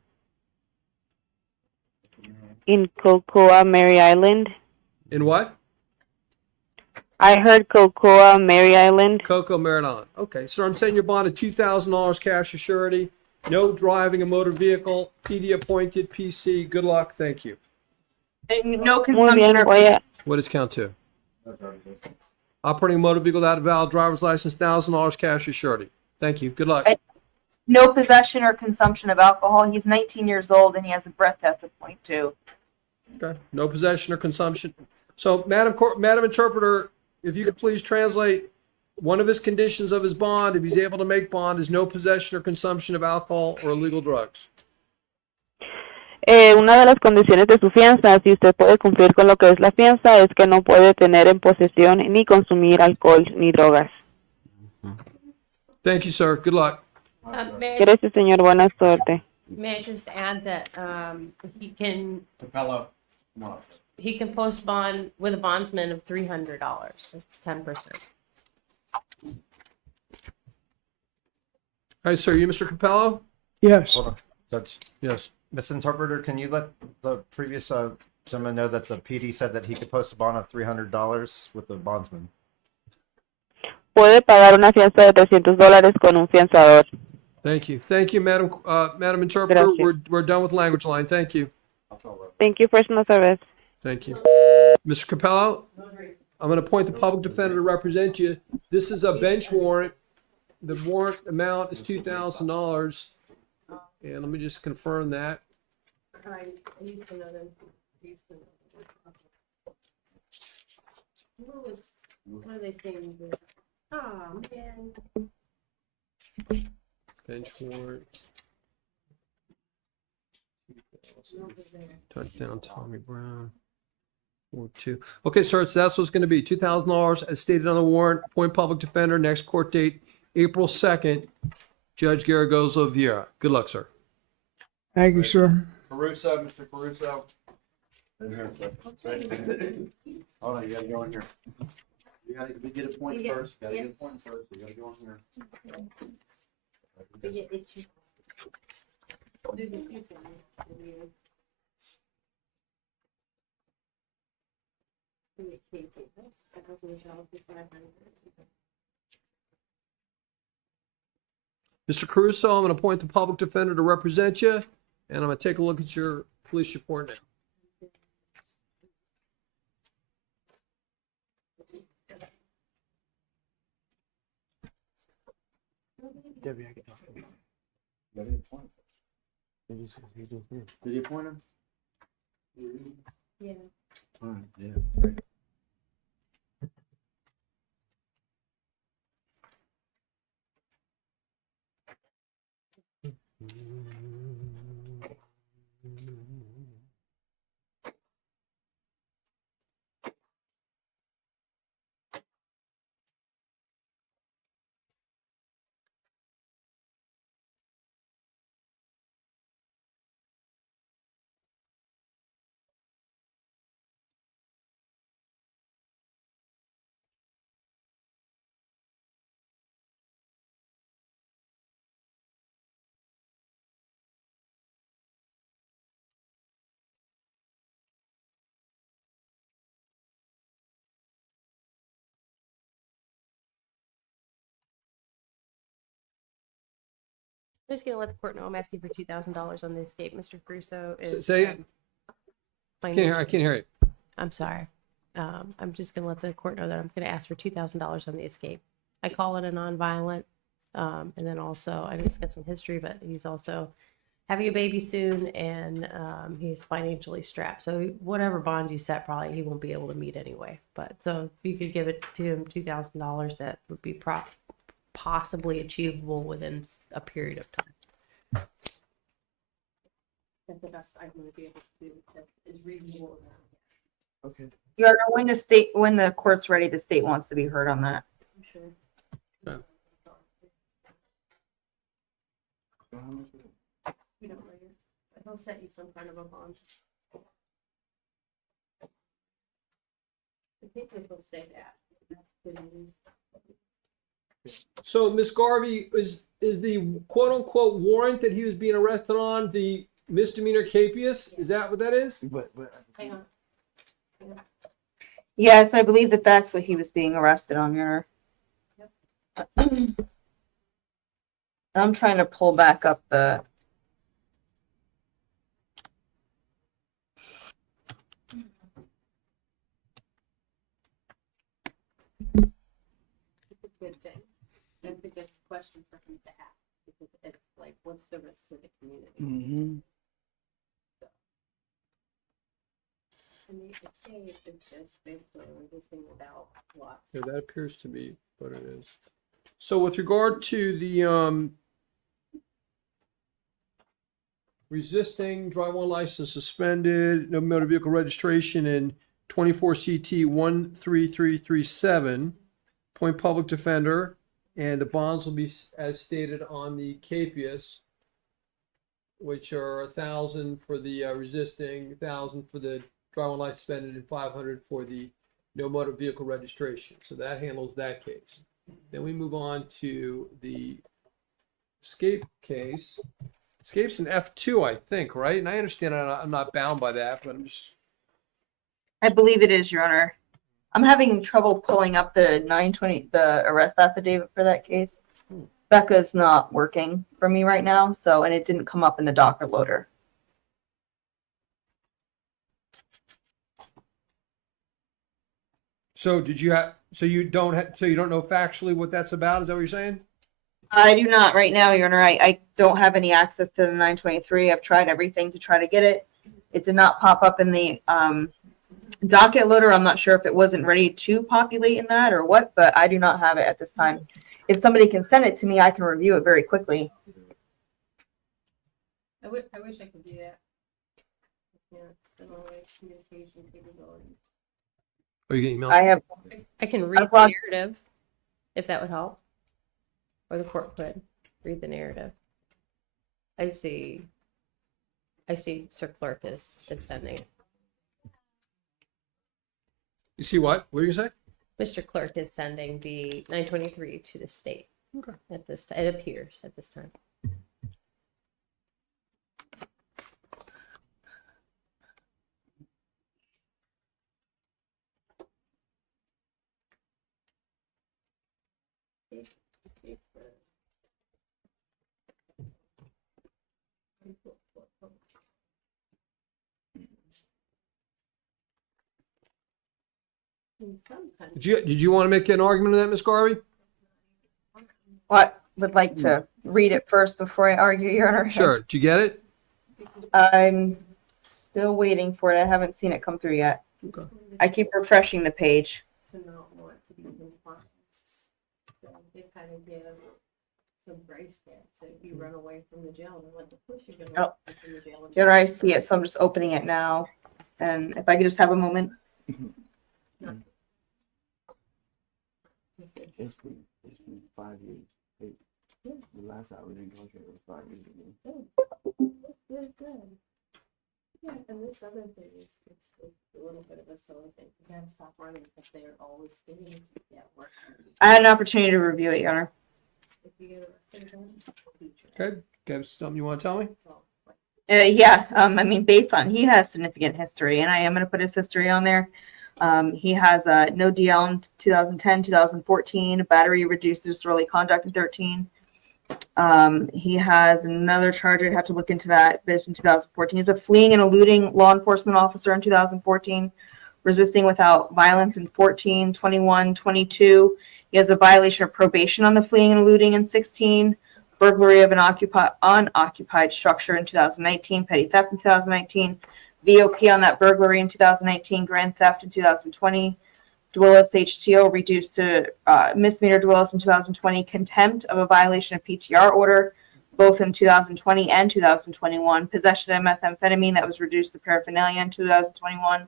In Cocoa, Mary Island. In what? I heard Cocoa, Mary Island. Cocoa, Maryland. Okay, so I'm saying your bond of $2,000 cash or surety, no driving a motor vehicle, PD appointed, PC. Good luck. Thank you. And no Muy consumption bien, or voy a... What is count 2? Operating a motor vehicle without a valid driver's license, $1,000 cash or surety. Thank you. Good luck. no possession or consumption of alcohol. He's 19 years old and he has a breath test of 0.2. Okay. No possession or consumption. So, Madam Interpreter, if you could please translate one of his conditions of his bond, if he's able to make bond, is no possession or consumption of alcohol or illegal drugs. Una de las condiciones de su fianza, si usted puede cumplir con lo que es la fianza, es que no puede tener en posesión ni consumir alcohol ni drogas. Thank you, sir. Good luck. Gracias, señor. Buena suerte. May I just add that he can Capello, come on up. he can post bond with a bondsman of $300. That's 10%. Hi, sir. You Mr. Capello? Yes. Hold on, Judge. Yes. Miss Interpreter, can you let the previous gentleman know that the PD said that he could post a bond of $300 with the bondsman? Puede pagar una fianza de $300 con un fianzador. Thank you. Thank you, Madam Interpreter. Gracias. We're done with language line. Thank you. Thank you, personal service. Thank you. Mr. Capello, I'm going to appoint the public defender to represent you. This is a bench warrant. The warrant amount is $2,000. And let me just confirm that. I used to know them. What are they saying? Oh, man. Bench warrant. Touchdown, Tommy Brown. 4-2. Okay, sir, so that's what's going to be. $2,000 as stated on the warrant. Appoint public defender. Next court date, April 2nd. Judge Garagozzo Vieira. Good luck, sir. Thank you, sir. Caruso, Mr. Caruso. In here, sir. Hold on, you gotta go in here. You gotta get a point first. You gotta get a point first. You gotta go in here. Mr. Caruso, I'm going to appoint the public defender to represent you, and I'm going to take a look at your police report now. Debbie, I can talk to you. Did you appoint him? Yeah. All right, yeah, great. I'm just gonna let the court know I'm asking for $2,000 on the escape. Mr. Crusoe is. Say it. I can't hear you. I'm sorry. I'm just gonna let the court know that I'm gonna ask for $2,000 on the escape. I call it a non-violent, and then also I mean it's got some history, but he's also having a baby soon, and he's financially strapped. So whatever bond you set, probably he won't be able to meet anyway. But so if you could give it to him $2,000, that would be possibly achievable within a period of time. That's the best I'm going to be able to do. That is reasonable. Okay. Your Honor, when the court's ready, the state wants to be heard on that. I'm sure. Okay. We don't later, but he'll set you some kind of a bond. I think this will say that. That's good news. So, Ms. Garvey, is the quote unquote warrant that he was being arrested on the misdemeanor capias? Is that what that is? Hang on. Yes, I believe that that's what he was being arrested on, Your Honor. I'm trying to pull back up the. It's a good thing. That's a good question for him to ask because it's like, what's the risk to the community? Mm-hmm. And the escape is just basically resisting without loss. Yeah, that appears to be what it is. So with regard to the resisting, driver license suspended, no motor vehicle registration, and 24 CT 13337, appoint public defender, and the bonds will be as stated on the capias, which are 1,000 for the resisting, 1,000 for the driver license suspended, and 500 for the no motor vehicle registration. So that handles that case. Then we move on to the escape case. Escape's an F2, I think, right? And I understand I'm not bound by that, but I'm just. I believe it is, Your Honor. I'm having trouble pulling up the 920, the arrest affidavit for that case. Becca's not working for me right now, so, and it didn't come up in the docket loader. So did you have? So you don't know factually what that's about? Is that what you're saying? I do not right now, Your Honor. I don't have any access to the 923. I've tried everything to try to get it. It did not pop up in the docket loader. I'm not sure if it wasn't ready to populate in that or what, but I do not have it at this time. If somebody can send it to me, I can review it very quickly. I wish I could do that. Yeah, the communication capability. Or you get email? I can read the narrative, if that would help. Or the court could read the narrative. I see Sir Clerk is sending it. You see what? What do you say? Mr. Clerk is sending the 923 to the state. Okay. It appears at this time. Did you want to make an argument of that, Ms. Garvey? Well, I would like to read it first before I argue, Your Honor. Sure. Did you get it? I'm still waiting for it. I haven't seen it come through yet. Okay. I keep refreshing the page. To not want to be confined. So they kind of give some grace there. So if you run away from the jail and want to push, you're going to run away from the jail. Your Honor, I see it, so I'm just opening it now. And if I could just have a moment. It's been 5 years. The last time we didn't go here was 5 years ago. Very good. Yeah, and this other thing is a little bit of a silly thing. You gotta stop running because they're always doing work. I had an opportunity to review it, Your Honor. If you get arrested, Okay. Got something you want to tell me? Yeah, I mean, based on, he has significant history, and I am going to put his history on there. He has no DL in 2010, 2014, battery reduced disorderly conduct in 13. He has another charge, I'd have to look into that, but it's in 2014. He's a fleeing and eluding law enforcement officer in 2014, resisting without violence in 14, 21, 22. He has a violation of probation on the fleeing and eluding in 16, burglary of an unoccupied structure in 2019, petty theft in 2019, VOP on that burglary in 2019, grand theft in 2020, Dwellis HTO reduced to misdemeanor Dwellis in 2020, contempt of a violation of PTR order, both in 2020 and 2021, possession of methamphetamine that was reduced to paraphernalia in 2021,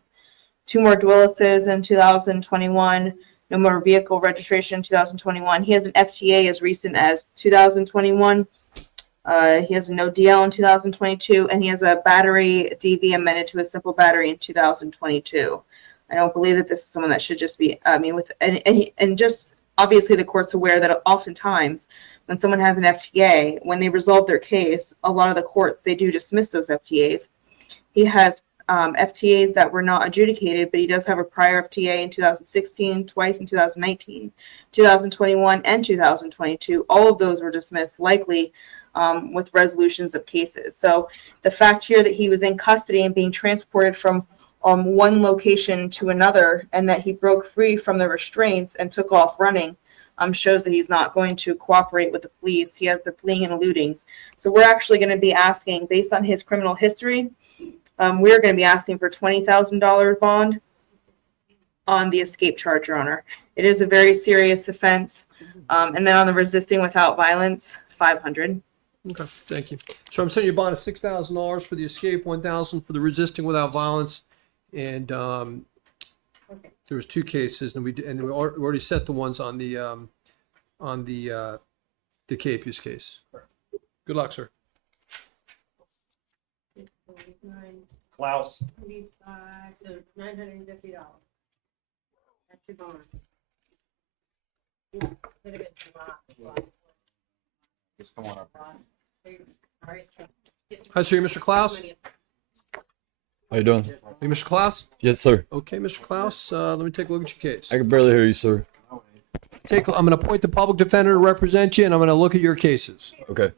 2 more Dwellises in 2021, no motor vehicle registration in 2021. He has an FTA as recent as 2021. He has a no DL in 2022, and he has a battery DV amended to a simple battery in 2022. I don't believe that this is someone that should just be, and just obviously the court's aware that oftentimes when someone has an FTA, when they resolve their case, a lot of the courts, they do dismiss those FTAs. He has FTAs that were not adjudicated, but he does have a prior FTA in 2016, twice in 2019, 2021, and 2022. All of those were dismissed, likely with resolutions of cases. So the fact here that he was in custody and being transported from one location to another, and that he broke free from the restraints and took off running, shows that he's not going to cooperate with the police. He has the fleeing and eludings. So we're actually going to be asking, based on his criminal history, we're going to be asking for $20,000 bond on the escape charge, Your Honor. It is a very serious offense. And then on the resisting without violence, $500. Okay, thank you. So I'm setting your bond at $6,000 for the escape, 1,000 for the resisting without violence, and Okay. there was 2 cases, and we already set the ones on the Capius case. Good luck, sir. 649, Klaus. 25, so $950. That's your bond. Could have been a lot. Just come on up. All right. Hi, sir. Mr. Klaus? How you doing? Hey, Mr. Klaus? Yes, sir. Okay, Mr. Klaus, let me take a look at your case. I can barely hear you, sir. I'm going to appoint the public defender to represent you, and I'm going to look at your cases. Okay.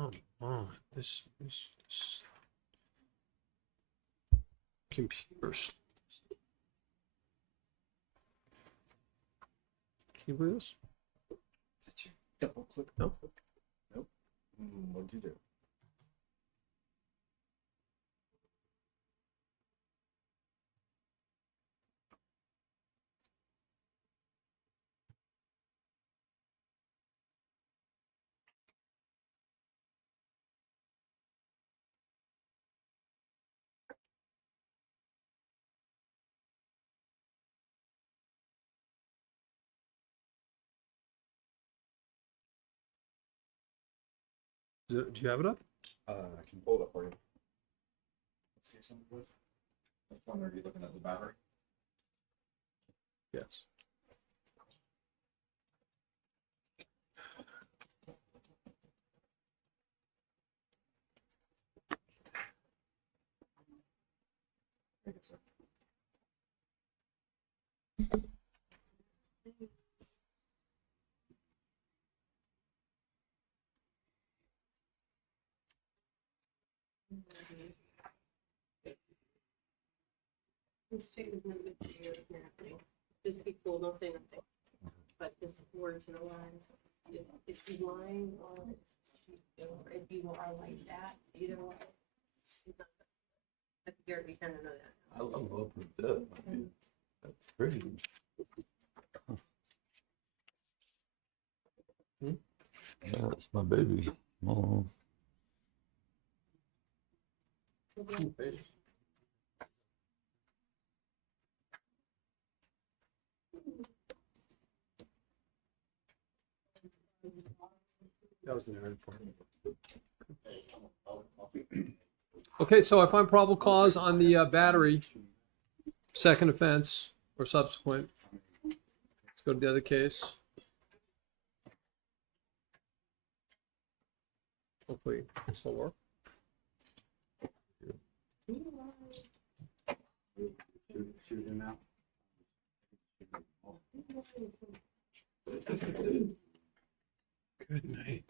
Oh, my. This computer's. Can you believe this? Did you double click? No. Nope. What'd you do? Do you have it up? I can pull it up for you. Let's see something good. Which one are you looking at, the battery? Yes. This chick is not good for you. It's happening. Just be cool. Don't say nothing. But just words and lies. If she's lying or if you are like that, either way. I think you already kind of know that. I love her to death. I mean, that's pretty. Yeah, that's my baby. Oh. That was the narrative part. Okay, so I find probable cause on the battery, second offense or subsequent. Let's go to the other case. Hopefully this will work. Shoot him out. Good night.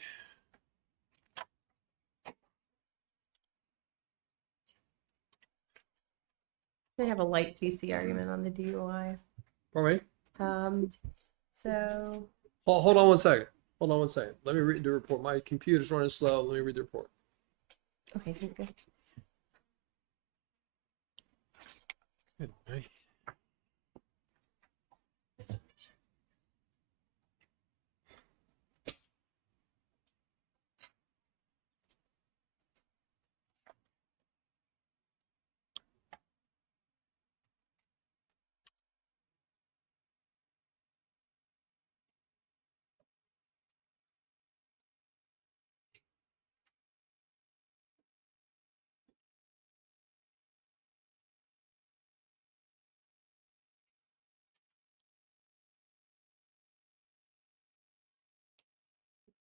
They have a light PC argument on the DUI. Pardon me? So Hold on one second. Hold on one second. Let me read the report. My computer's running slow. Let me read the report. okay, good. Good night.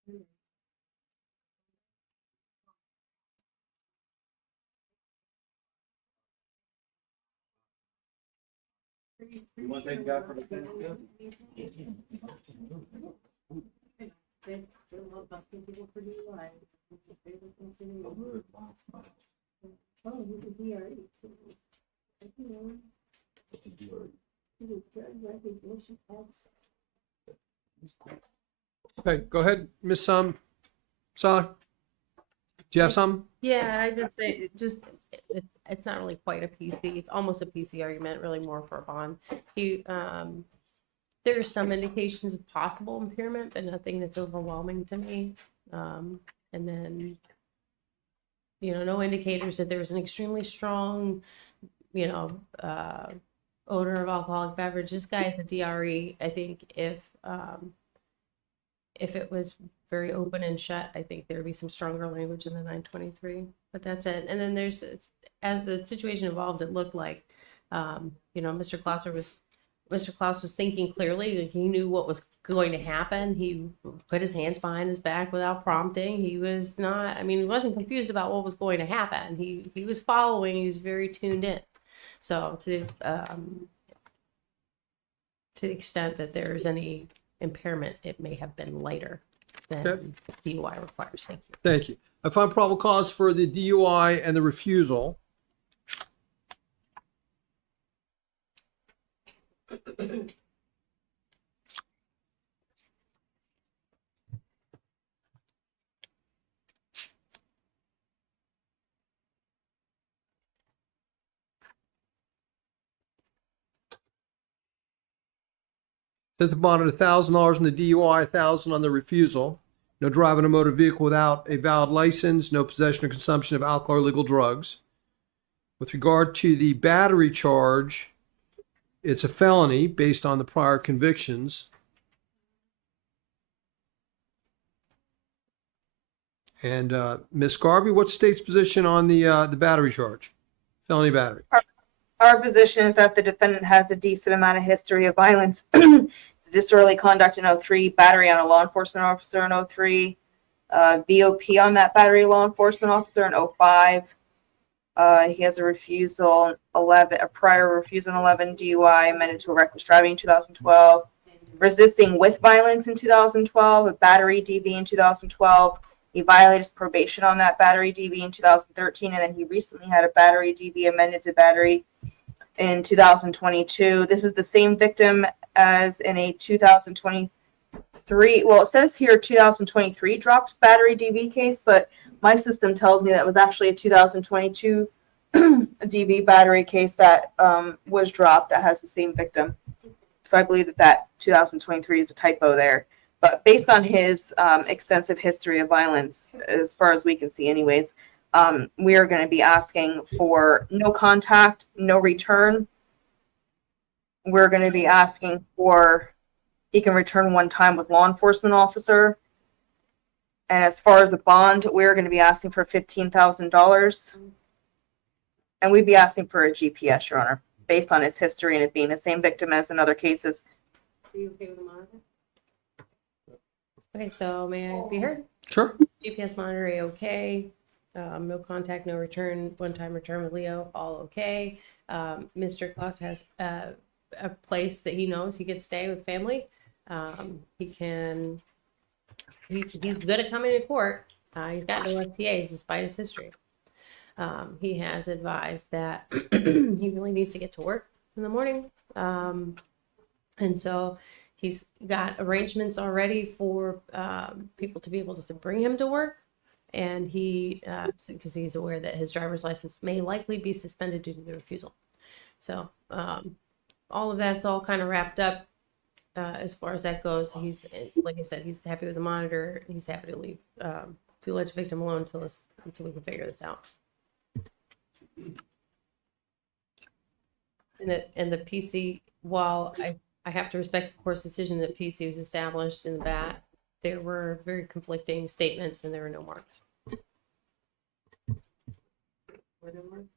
You want to take a guy for the fence? Okay, go ahead, Miss Sala. Do you have some? Yeah, I just say it's not really quite a PC. It's almost a PC argument, really more for a bond. There's some indications of possible impairment, but nothing that's overwhelming to me. And then, no indicators that there's an extremely strong, odor of alcoholic beverage. This guy's a DRE. I think if it was very open and shut, I think there'd be some stronger language in the 923, but that's it. And then as the situation evolved, it looked like, Mr. Klaus was thinking clearly. Like, he knew what was going to happen. He put his hands behind his back without prompting. He was not, he wasn't confused about what was going to happen. He was following, he was very tuned in. So to the extent that there's any impairment, it may have been lighter than DUI requires. Thank you. Thank you. I find probable cause for the DUI and the refusal. Set the bond at $1,000 on the DUI, $1,000 on the refusal. No driving a motor vehicle without a valid license. No possession or consumption of alcohol or illegal drugs. With regard to the battery charge, it's a felony based on the prior convictions. And Ms. Garvey, what's the state's position on the battery charge? Felony battery. Our position is that the defendant has a decent amount of history of violence. It's disorderly conduct in 03, battery on a law enforcement officer in 03, BOP on that battery law enforcement officer in 05. He has a refusal 11, a prior refusal in 11, DUI amended to a reckless driving in 2012, resisting with violence in 2012, a battery DV in 2012. He violated his probation on that battery DV in 2013, and then he recently had a battery DV amended to battery in 2022. This is the same victim as in a 2023. Well, it says here 2023 dropped battery DV case, but my system tells me that was actually a 2022 DV battery case that was dropped that has the same victim. So I believe that 2023 is a typo there. But based on his extensive history of violence, as far as we can see anyways, we are going to be asking for no contact, no return. We're going to be asking for he can return one time with law enforcement officer. And as far as a bond, we're going to be asking for $15,000. And we'd be asking for a GPS, Your Honor, based on his history and it being the same victim as in other cases. Are you okay with the monitor? Okay, so may I be heard? Sure. GPS monitor, okay. No contact, no return, one-time return with Leo, all okay. Mr. Klaus has a place that he knows he could stay with family. He's good at coming to court. He's got no FTAs despite his history. He has advised that he really needs to get to work in the morning. And so he's got arrangements already for people to be able to bring him to work. And because he's aware that his driver's license may likely be suspended due to the refusal. So all of that's all kind of wrapped up as far as that goes. He's, like I said, he's happy with the monitor. He's happy to leave the alleged victim alone until we can figure this out. And the PC, while I have to respect the court's decision that PC was established in the bat, there were very conflicting statements and there were no marks. Were there marks?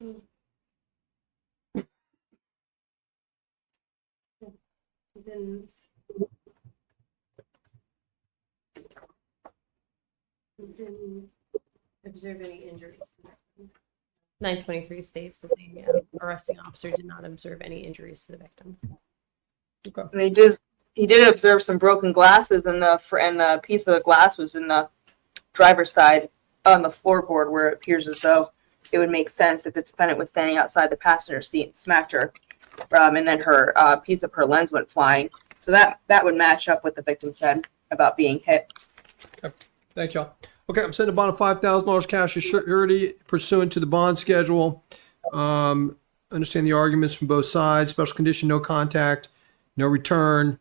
Didn't observe any injuries. 923 states that the arresting officer did not observe any injuries to the victim. And he did observe some broken glasses, and the piece of the glass was in the driver's side on the floorboard, where it appears as though it would make sense if the defendant was standing outside the passenger seat and smacked her, and then her piece of her lens went flying. So that would match up what the victim said about being hit. Okay. Thank y'all. Okay, I'm setting a bond of $5,000 cash as surety pursuant to the bond schedule. Understand the arguments from both sides. Special condition: no contact, no return,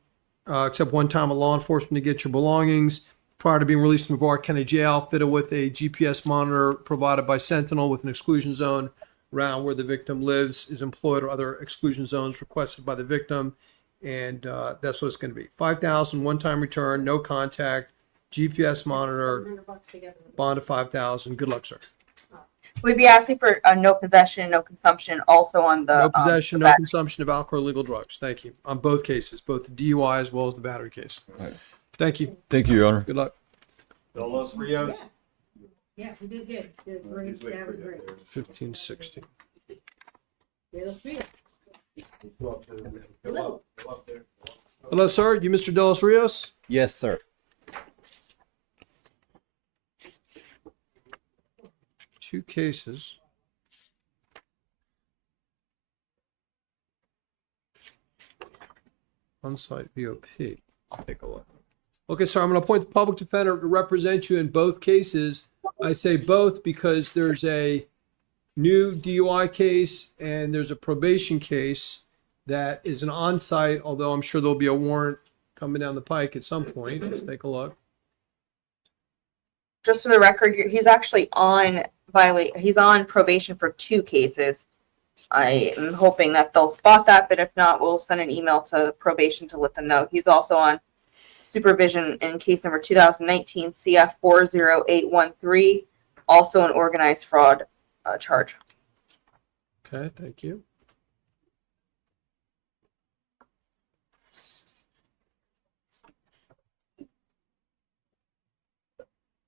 except one time of law enforcement to get your belongings. Prior to being released from Brevard County Jail, fitted with a GPS monitor provided by Sentinel with an exclusion zone around where the victim lives, is employed, or other exclusion zones requested by the victim. And that's what it's going to be. $5,000, one-time return, no contact, GPS monitor, bond of $5,000. Good luck, sir. We'd be asking for no possession, no consumption, also on the No possession, the no back. consumption of alcohol or illegal drugs. Thank you. On both cases, both the DUI as well as the battery case. Right. Thank you. Thank you, Your Honor. Good luck. Los Rios. Yeah, we did good. Did great. That was great. 15, 16. Los Rios. Go up there. Hello, sir. You Mr. De Los Rios? Yes, sir. Two cases. On-site VOP. Take a look. Okay, sir, I'm going to appoint the public defender to represent you in both cases. I say both because there's a new DUI case and there's a probation case that is an on-site, although I'm sure there'll be a warrant coming down the pike at some point. Let's take a look. Just for the record, he's actually on he's on probation for 2 cases. I am hoping that they'll spot that, but if not, we'll send an email to probation to let them know. He's also on supervision in case number 2019 CF 40813, also an organized fraud charge. Okay, thank you.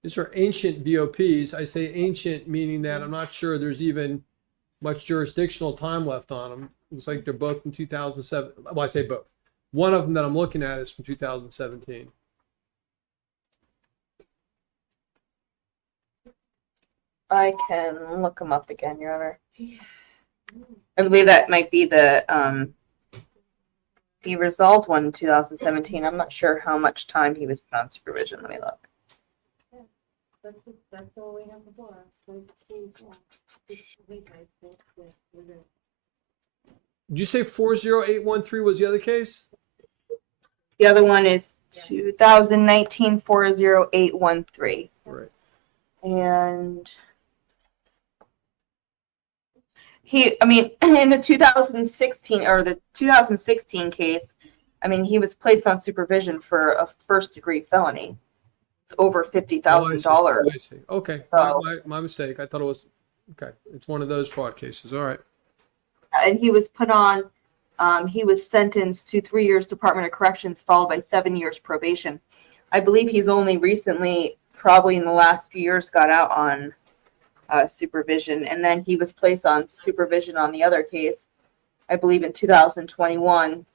These are ancient VOPs. I say ancient meaning that I'm not sure there's even much jurisdictional time left on them. Looks like they're both from 2007. Well, I say both. One of them that I'm looking at is from 2017. I can look them up again, Your Honor. I believe that might be the he resolved one in 2017. I'm not sure how much time he was put on supervision. Let me look. That's all we have before us. Did you say 40813 was the other case? The other one is 2019 40813. Right. And I mean, in the 2016 or the 2016 case, I mean, he was placed on supervision for a first-degree felony. It's over $50,000. I see. Okay, So- my mistake. I thought it was okay. It's one of those fraud cases. All right. And he was put on. He was sentenced to 3 years Department of Corrections, followed by 7 years probation. I believe he's only recently, probably in the last few years, got out on supervision, and then he was placed on supervision on the other case, I believe in 2021,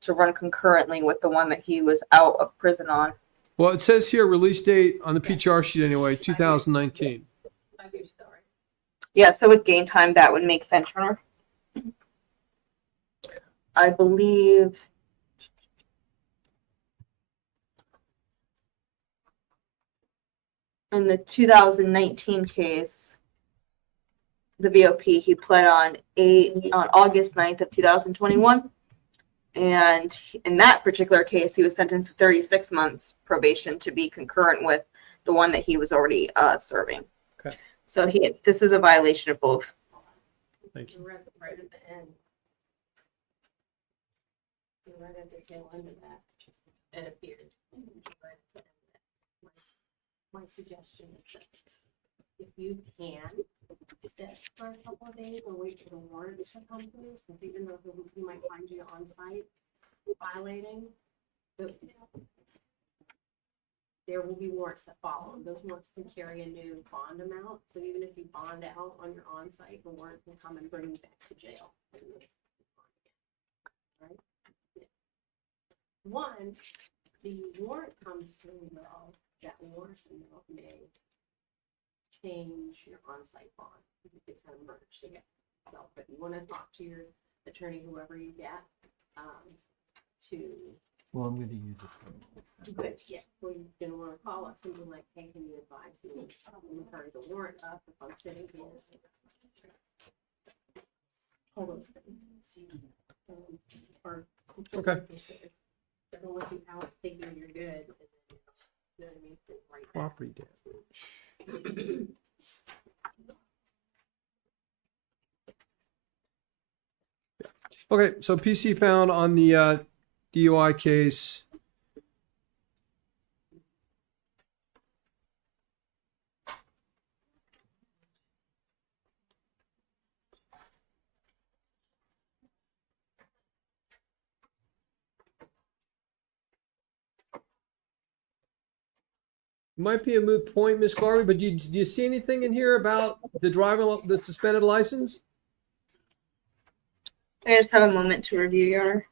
to run concurrently with the one that he was out of prison on. Well, it says here release date on the PTR sheet anyway, 2019. Yeah, so with gain time, that would make sense, Your Honor. I believe in the 2019 case, the VOP, he pled on August 9th of 2021. And in that particular case, he was sentenced to 36 months probation to be concurrent with the one that he was already serving. Okay. So this is a violation of both. Thank you. Right at the end. Right at the tail end of that, it appeared. My suggestion is that if you can sit for a couple of days and wait for the warrants to come through, because even though he might find you on site violating, there will be warrants that follow. Those warrants can carry a new bond amount, so even if you bond out on your on-site, the warrant can come and bring you back to jail. Right? One, the warrant comes through, though, that warrant amount may change your on-site bond. It's kind of merged together. So, but you want to talk to your attorney, whoever you get, to. Well, I'm going to use it. Good, yeah. Well, you're gonna want to call us and be like, hey, can you advise me? I'm gonna hurry the warrant up if I'm sitting here. All those things. Or Okay. They'll let you out thinking you're good. And then, you know what I mean? Right back. Property damage. Okay, so PC found on the DUI case. Might be a moot point, Miss Garvey, but do you see anything in here about the suspended license? I just have a moment to review, Your Honor.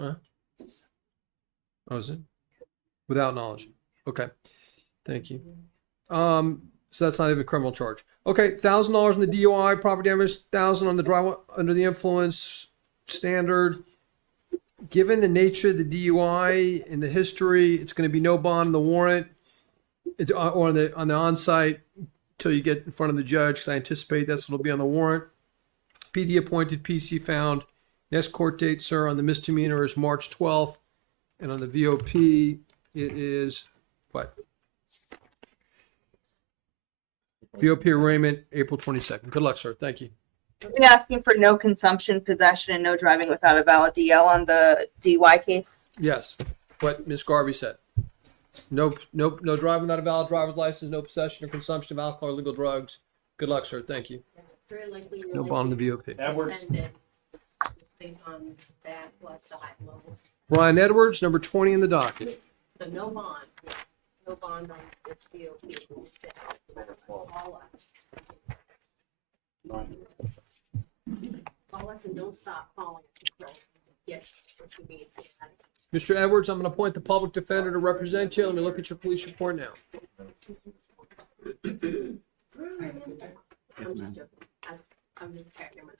Huh? Oh, is it? Without knowledge. Okay. Thank you. So that's not even a criminal charge. Okay, $1,000 on the DUI, property damage, 1,000 on the drive under the influence standard. Given the nature of the DUI and the history, it's going to be no bond on the warrant or on the on-site until you get in front of the judge, because I anticipate that's what will be on the warrant. PD appointed, PC found. Next court date, sir, on the misdemeanor is March 12th, and on the VOP it is what? VOP arraignment, April 22nd. Good luck, sir. Thank you. I'll be asking for no consumption, possession, and no driving without a valid DL on the DUI case. Yes, what Ms. Garvey said. No driving without a valid driver's license, no possession or consumption of alcohol or illegal drugs. Good luck, sir. Thank you. Very likely No bond on the VOP. suspended based on that plus the high levels. Brian Edwards, number 20 in the docket. So no bond. No bond on this VOP. Call us. Call us and don't stop calling us until you get what you need to get. Mr. Edwards, I'm going to appoint the public defender to represent you. Let me look at your police report now. I'm just joking. I'm just checking myself.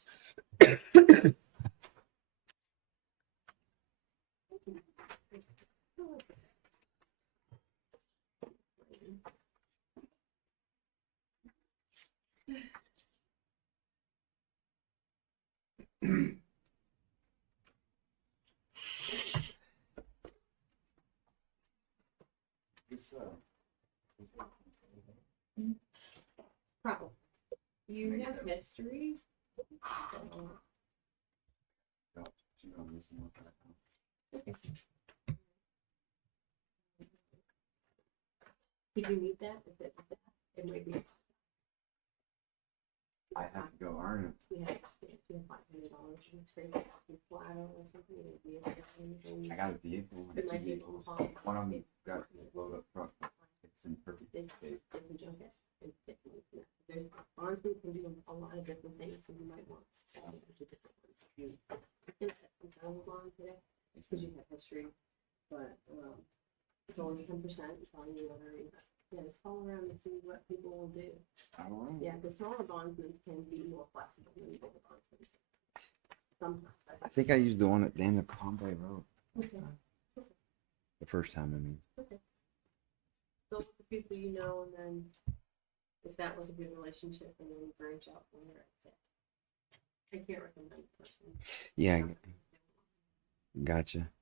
Probably. You have history. Okay. Did you need that? It might be. I have to go earn it. Yeah, $500. You scrape it off your file or something. I got a vehicle. It might be One of them got a load up truck. It's in perfect shape. There's honestly can do a lot of different things, so you might want a bunch of different ones. You can set some kind of bond today because you have history, but it's only 10%. Telling you whether yeah, just call around and see what people will do. All right. Yeah, the smaller bondsmen can be more flexible than the bigger bondsmen. Sometimes. I think I used the one at the end of Palm Bay Road. Okay. The first time, I mean. Okay. Those are the people you know, and then if that was a good relationship, and then branch out from there. I can't recommend a person. Yeah. Gotcha.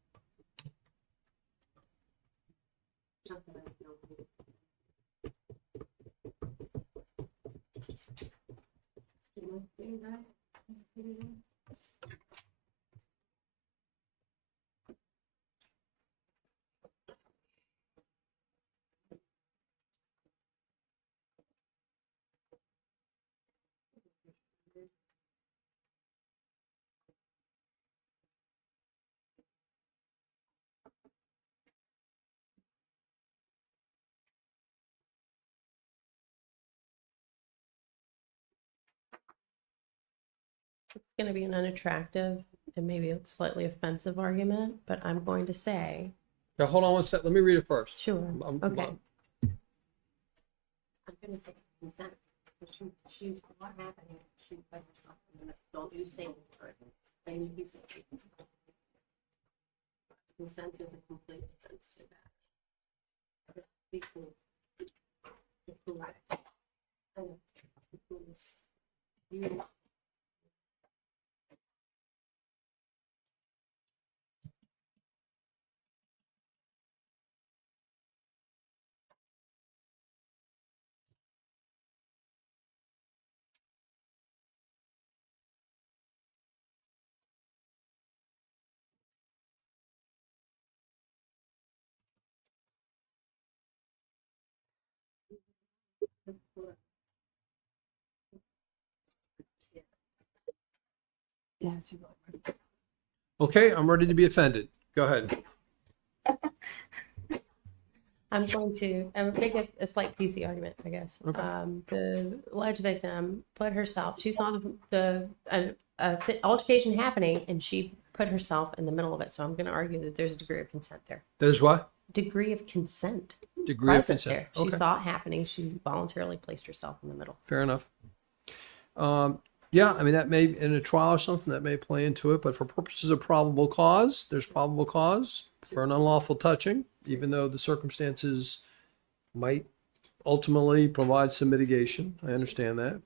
Not that I know who. You know, same guy. It's going to be an unattractive and maybe a slightly offensive argument, but I'm going to say, Now, hold on one sec. Let me read it first. sure, okay. I'm- I'm going to say consent. She, what happened? She put herself in the, don't use same word. Plain piece of paper. Consent is a complete offense to that. Be cool. Be cool. Be cool. You. Okay, I'm ready to be offended. Go ahead. I'm going to make a slight PC argument, I guess. Okay. The alleged victim put herself, she saw the altercation happening and she put herself in the middle of it. So I'm going to argue that there's a degree of consent there. There's what? Degree of consent. Degree of Present consent. there. She Okay. saw it happening. She voluntarily placed herself in the middle. Fair enough. Yeah, I mean, that may, in a trial or something, that may play into it, but for purposes of probable cause, there's probable cause for an unlawful touching, even though the circumstances might ultimately provide some mitigation. I understand that.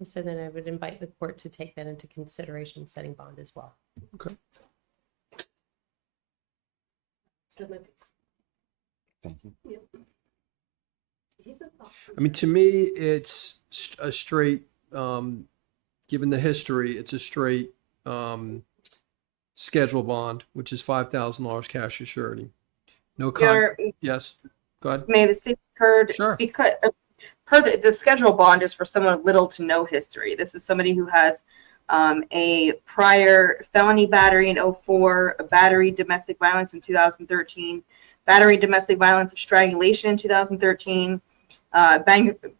And so then I would invite the court to take that into consideration, setting bond as well. Okay. Submit. Thank you. Yep. He's a I mean, to me, it's a straight, given the history, it's a straight schedule bond, which is $5,000 cash as surety. No Your- Yes, go ahead. May the state heard Sure. because per the schedule bond is for someone with little to no history. This is somebody who has a prior felony battery in 2004, a battery domestic violence in 2013, battery domestic violence of strangulation in 2013,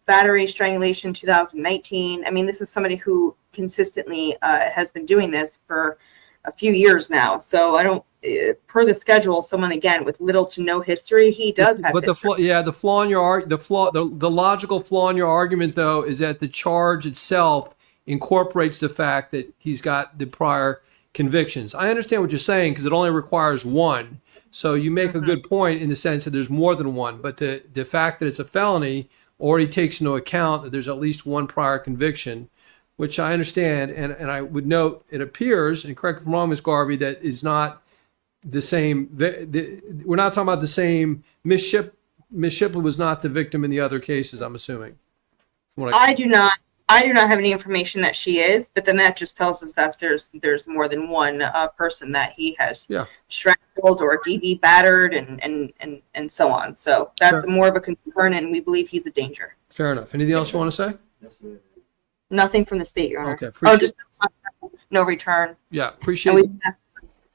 battery strangulation 2019. I mean, this is somebody who consistently has been doing this for a few years now. So I don't, per the schedule, someone again with little to no history, he does have. But the history. flaw in your the logical flaw in your argument though is that the charge itself incorporates the fact that he's got the prior convictions. I understand what you're saying because it only requires one. So you make a good point in the sense that there's more than one, but the fact that it's a felony already takes into account that there's at least one prior conviction, which I understand. And I would note, it appears, and correct me if I'm wrong, Ms. Garvey, that is not the same. We're not talking about the same. Miss Shipley was not the victim in the other cases, I'm assuming. I do not have any information that she is, but then that just tells us that there's more than one person that he has strangled or DV battered and so on. So that's Sure. more of a concern, and we believe he's a danger. Fair enough. Anything else you want to say? Nothing from the state, Your Honor. Okay, Oh, appreciate- just no return. Yeah, And appreciate we it. have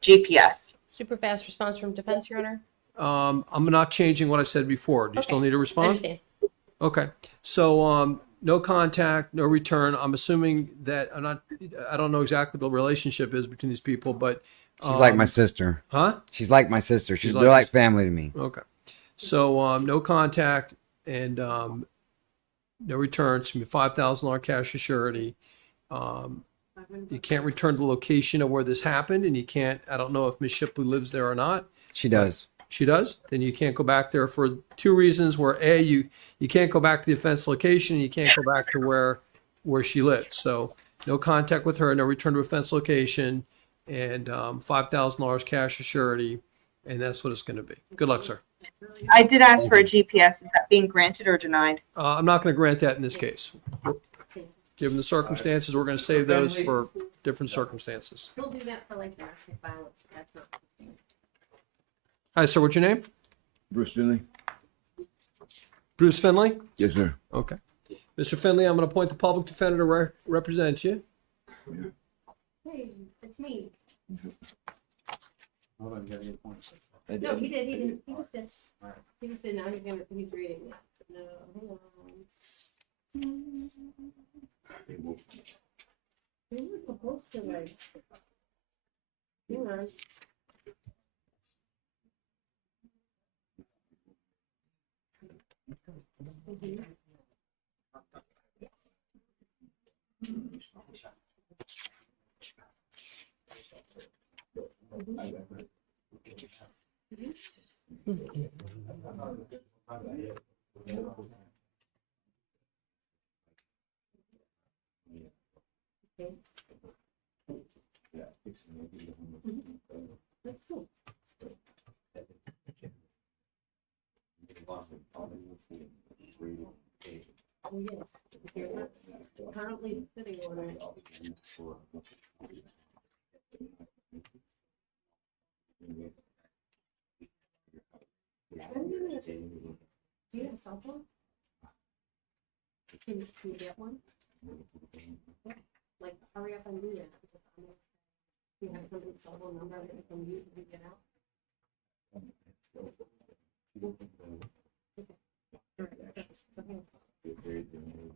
GPS. Super fast response from defense, Your Honor. I'm not changing what I said before. Do you still need a I response? understand. Okay. So no contact, no return. I'm assuming that I don't know exactly what the relationship is between these people, but She's like my sister. Huh? She's like my sister. She's They're like family to me. Okay. So no contact and no return. It's gonna be $5,000 cash as surety. You can't return to the location of where this happened, and you can't. I don't know if Miss Shipley lives there or not. She does. She does. Then you can't go back there for two reasons. Where A, you can't go back to the offense location, and you can't go back to where she lives. So no contact with her, no return to offense location, and $5,000 cash as surety, and that's what it's going to be. Good luck, sir. I did ask for a GPS. Is that being granted or denied? I'm not going to grant that in this case. Given the circumstances, we're going to save those for different circumstances. He'll do that for like domestic violence. That's not. Hi, sir. What's your name? Bruce Finley? Bruce Finley? Yes, sir. Okay. Mr. Finley, I'm going to appoint the public defender to represent you. Hey, it's me. Hold on, you gotta get a point. No, he did. He didn't. He just did. He just did. Now he's reading it. No, hold on. He was supposed to like. Hang on. That's cool. Oh, yes. You're not currently sitting on it. Do you have a cell phone? Can you get one? Yeah. Like, hurry up and do that. You have somebody's cell phone number that you can use to get out?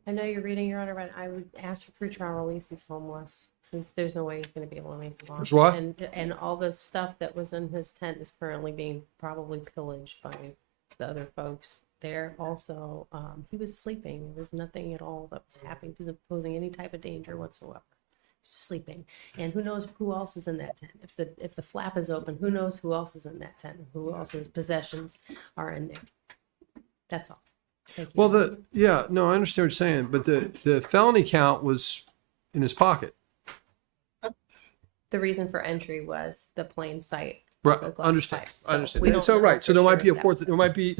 I know you're reading, Your Honor, but I would ask for pretrial release. He's homeless. There's no way he's going to be able to make the bond. There's what? And all the stuff that was in his tent is currently being probably pillaged by the other folks there. Also, he was sleeping. There was nothing at all that was happening. He wasn't posing any type of danger whatsoever. Just sleeping. And who knows who else is in that tent? If the flap is open, who knows who else is in that tent? Who else's possessions are in there? That's all. Thank you. Well, I understand what you're saying, but the felony count was in his pocket. The reason for entry was the plain sight. Right. the Understand. sight. I understand. we don't So know right. So for there might sure be a if that fourth. was There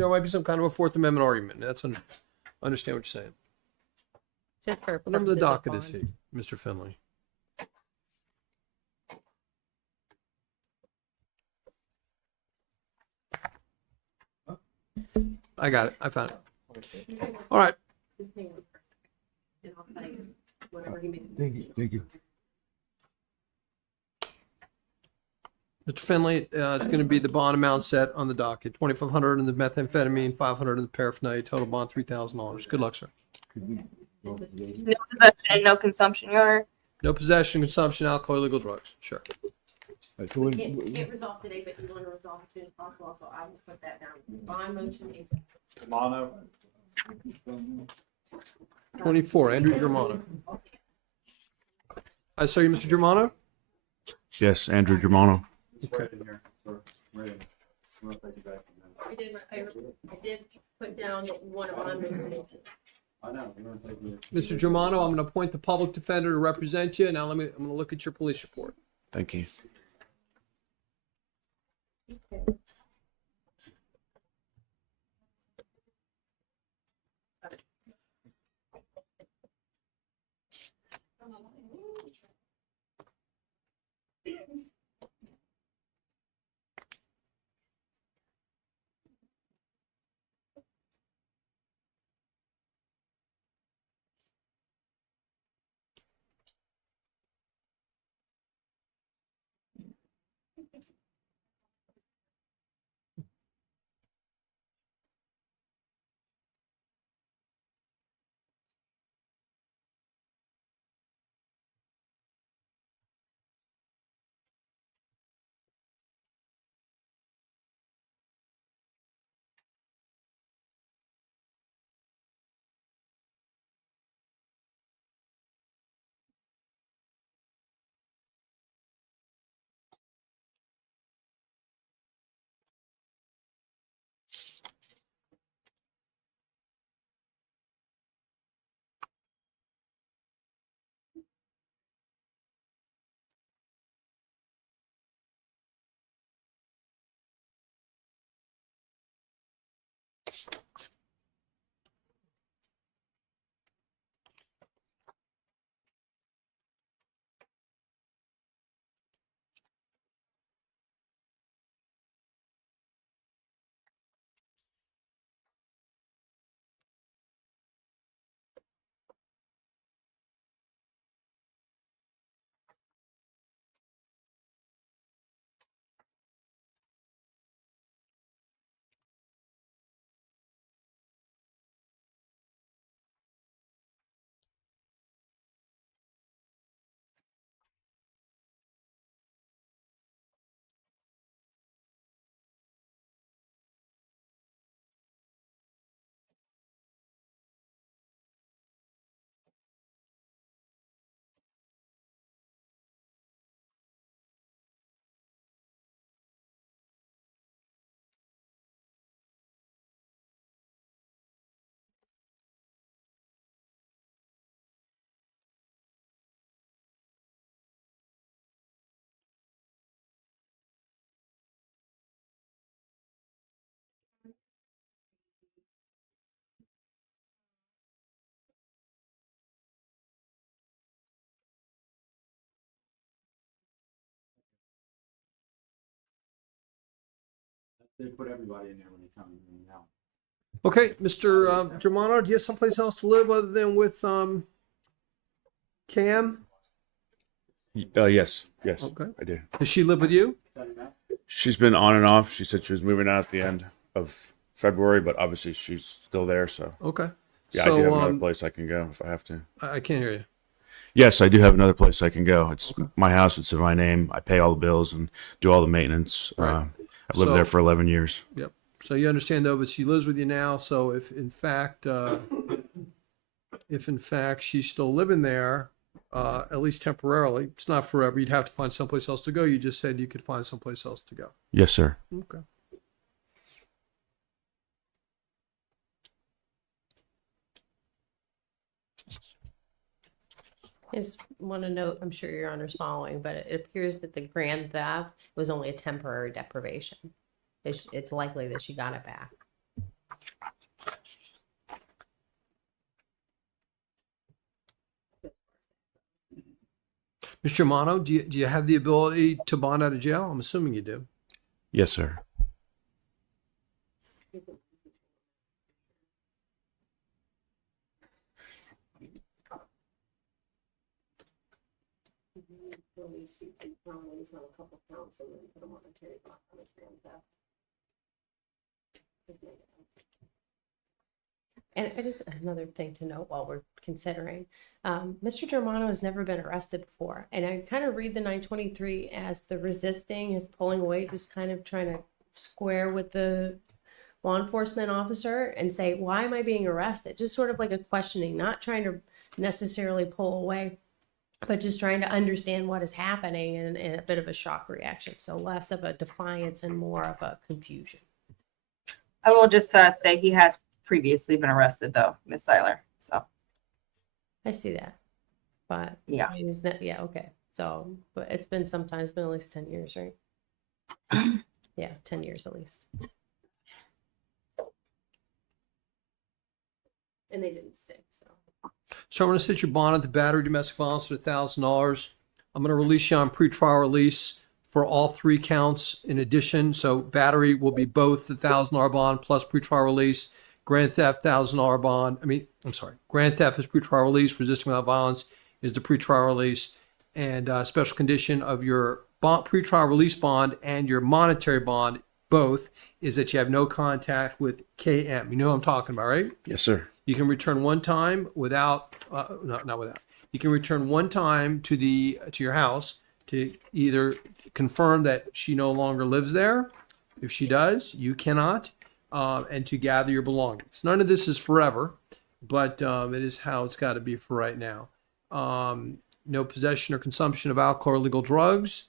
might be some kind of a Fourth Amendment argument. Understand what you're saying. just for What number of the purposes of docket is bond. he, Mr. Finley? I got it. I found it. All right. Just hang on for a second, and I'll tell you whatever he makes. Thank you. Thank you. Mr. Finley, it's going to be the bond amount set on the docket: $2,500 in the methamphetamine, $500 in the paraphernalia. Total bond $3,000. Good luck, sir. No possession and no consumption, Your Honor. No possession, consumption, alcohol, illegal drugs. Sure. So when, Can't resolve today, but you want to resolve as soon as possible, so I will put that down. Bond motion is Mono. 24, Andrew Germano. I saw you, Mr. Germano. Yes, Andrew Germano. Okay. I did put down that you want a bond motion. I know. Mr. Germano, I'm going to appoint the public defender to represent you. Now I'm going to look at your police report. Thank you. Okay. They put everybody in there when they come in and out. Okay, Mr. Germano, do you have someplace else to live other than with Cam? Yes, yes, Okay. I do. Does she live with you? She's been on and off. She said she was moving out at the end of February, but obviously she's still there. So Okay. yeah, So, I do have another place I can go if I have to. I can't hear you. Yes, I do have another place I can go. It's my house. It's in my name. I pay all the bills and do all the maintenance. Right. I've lived there So- for 11 years. Yep. So you understand though, but she lives with you now. So if in fact she's still living there, at least temporarily, it's not forever. You'd have to find someplace else to go. You just said you could find someplace else to go. Yes, sir. Okay. I just want to note, I'm sure your honor's following, but it appears that the grand theft was only a temporary deprivation. It's likely that she got it back. Mr. Germano, do you have the ability to bond out of jail? I'm assuming you do. Yes, sir. And I just another thing to note while we're considering, Mr. Germano has never been arrested before, and I kind of read the 923 as the resisting, his pulling away, just kind of trying to square with the law enforcement officer and say, why am I being arrested? Just sort of like a questioning, not trying to necessarily pull away, but just trying to understand what is happening and a bit of a shock reaction. So less of a defiance and more of a confusion. I will just say he has previously been arrested though, Miss Seiler. So I see that, but yeah, I mean, isn't that, yeah, okay. So, but it's been sometimes been at least 10 years, right? Yeah, 10 years at least. And they didn't stick, so. So I'm going to set your bond at the battery domestic violence at $1,000. I'm going to release you on pretrial release for all three counts in addition. So battery will be both the $1,000 bond plus pretrial release. Grand theft, $1,000 bond. Grand theft is pretrial release. Resisting without violence is the pretrial release. And special condition of your pretrial release bond and your monetary bond, both, is that you have no contact with KM. You know what I'm talking about, right? Yes, sir. You can return one time without, not without. You can return one time to your house to either confirm that she no longer lives there. If she does, you cannot, and to gather your belongings. None of this is forever, but it is how it's got to be for right now. No possession or consumption of alcohol or illegal drugs.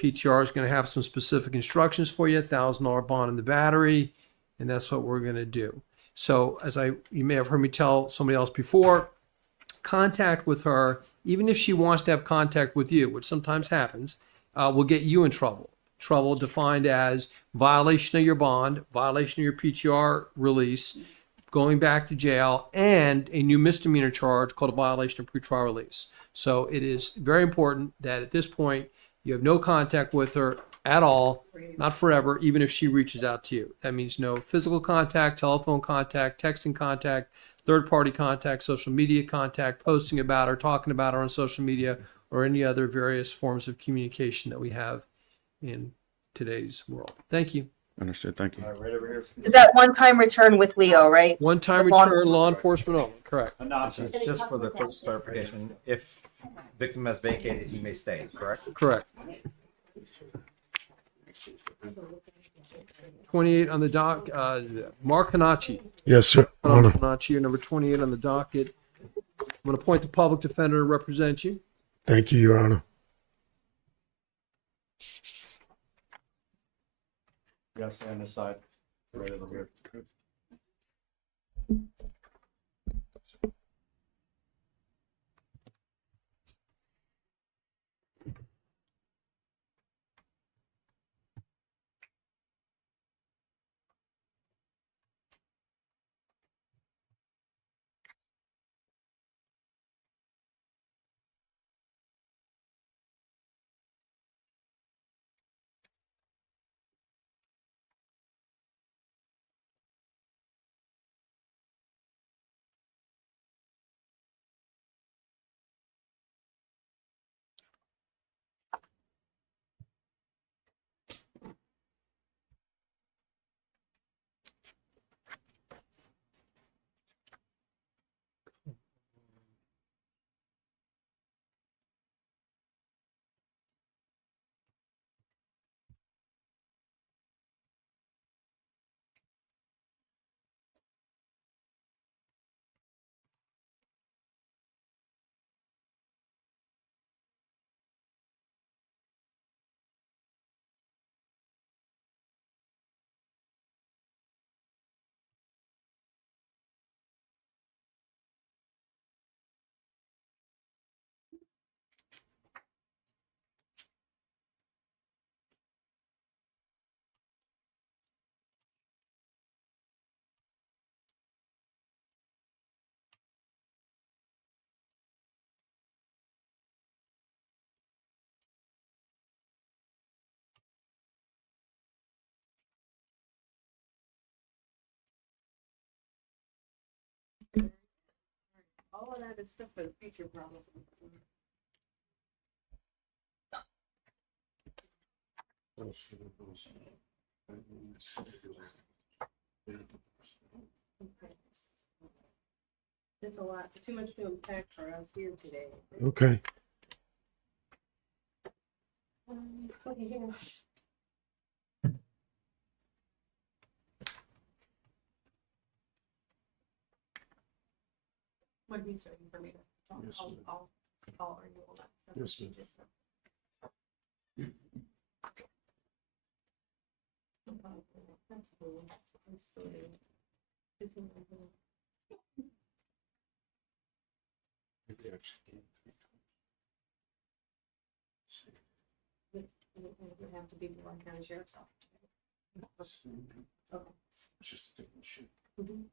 PTR is going to have some specific instructions for you, $1,000 bond in the battery, and that's what we're going to do. So you may have heard me tell somebody else before, contact with her, even if she wants to have contact with you, which sometimes happens, will get you in trouble. Trouble defined as violation of your bond, violation of your PTR release, going back to jail, and a new misdemeanor charge called a violation of pretrial release. So it is very important that at this point you have no contact with her at all, not forever, even if she reaches out to you. That means no physical contact, telephone contact, texting contact, third-party contact, social media contact, posting about her, talking about her on social media, or any other various forms of communication that we have in today's world. Thank you. Understood. Thank you. All right, right over here. is that one-time return with Leo, right? One-time The law- return, law enforcement only, correct. Just for the quick clarification, if victim has vacated, he may stay, correct? Correct. 28 on the dock, Mark Hanachi. Yes, sir. Mark Hanachi, you're number 28 on the docket. I'm going to appoint the public defender to represent you. Thank you, Your Honor. You gotta stay on this side, right over here. All of that is stuff for the future, probably. It's a lot, too much to unpack for us here today. Okay. Okay, here. What he's waiting for me to talk, Yes, ma'am. I'll argue all that stuff. Yes, ma'am. Just, that's cool. That's story. It would have to be Brevard County Sheriff's Office. Okay. It's just a different shit. Mhm.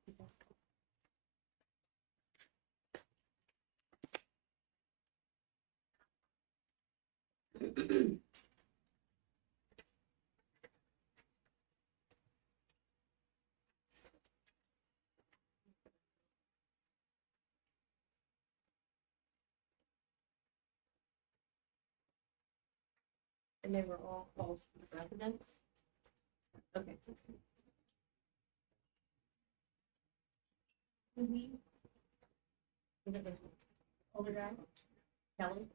And they were all false residents? Okay. Mm-hmm. Older guy? Kelly?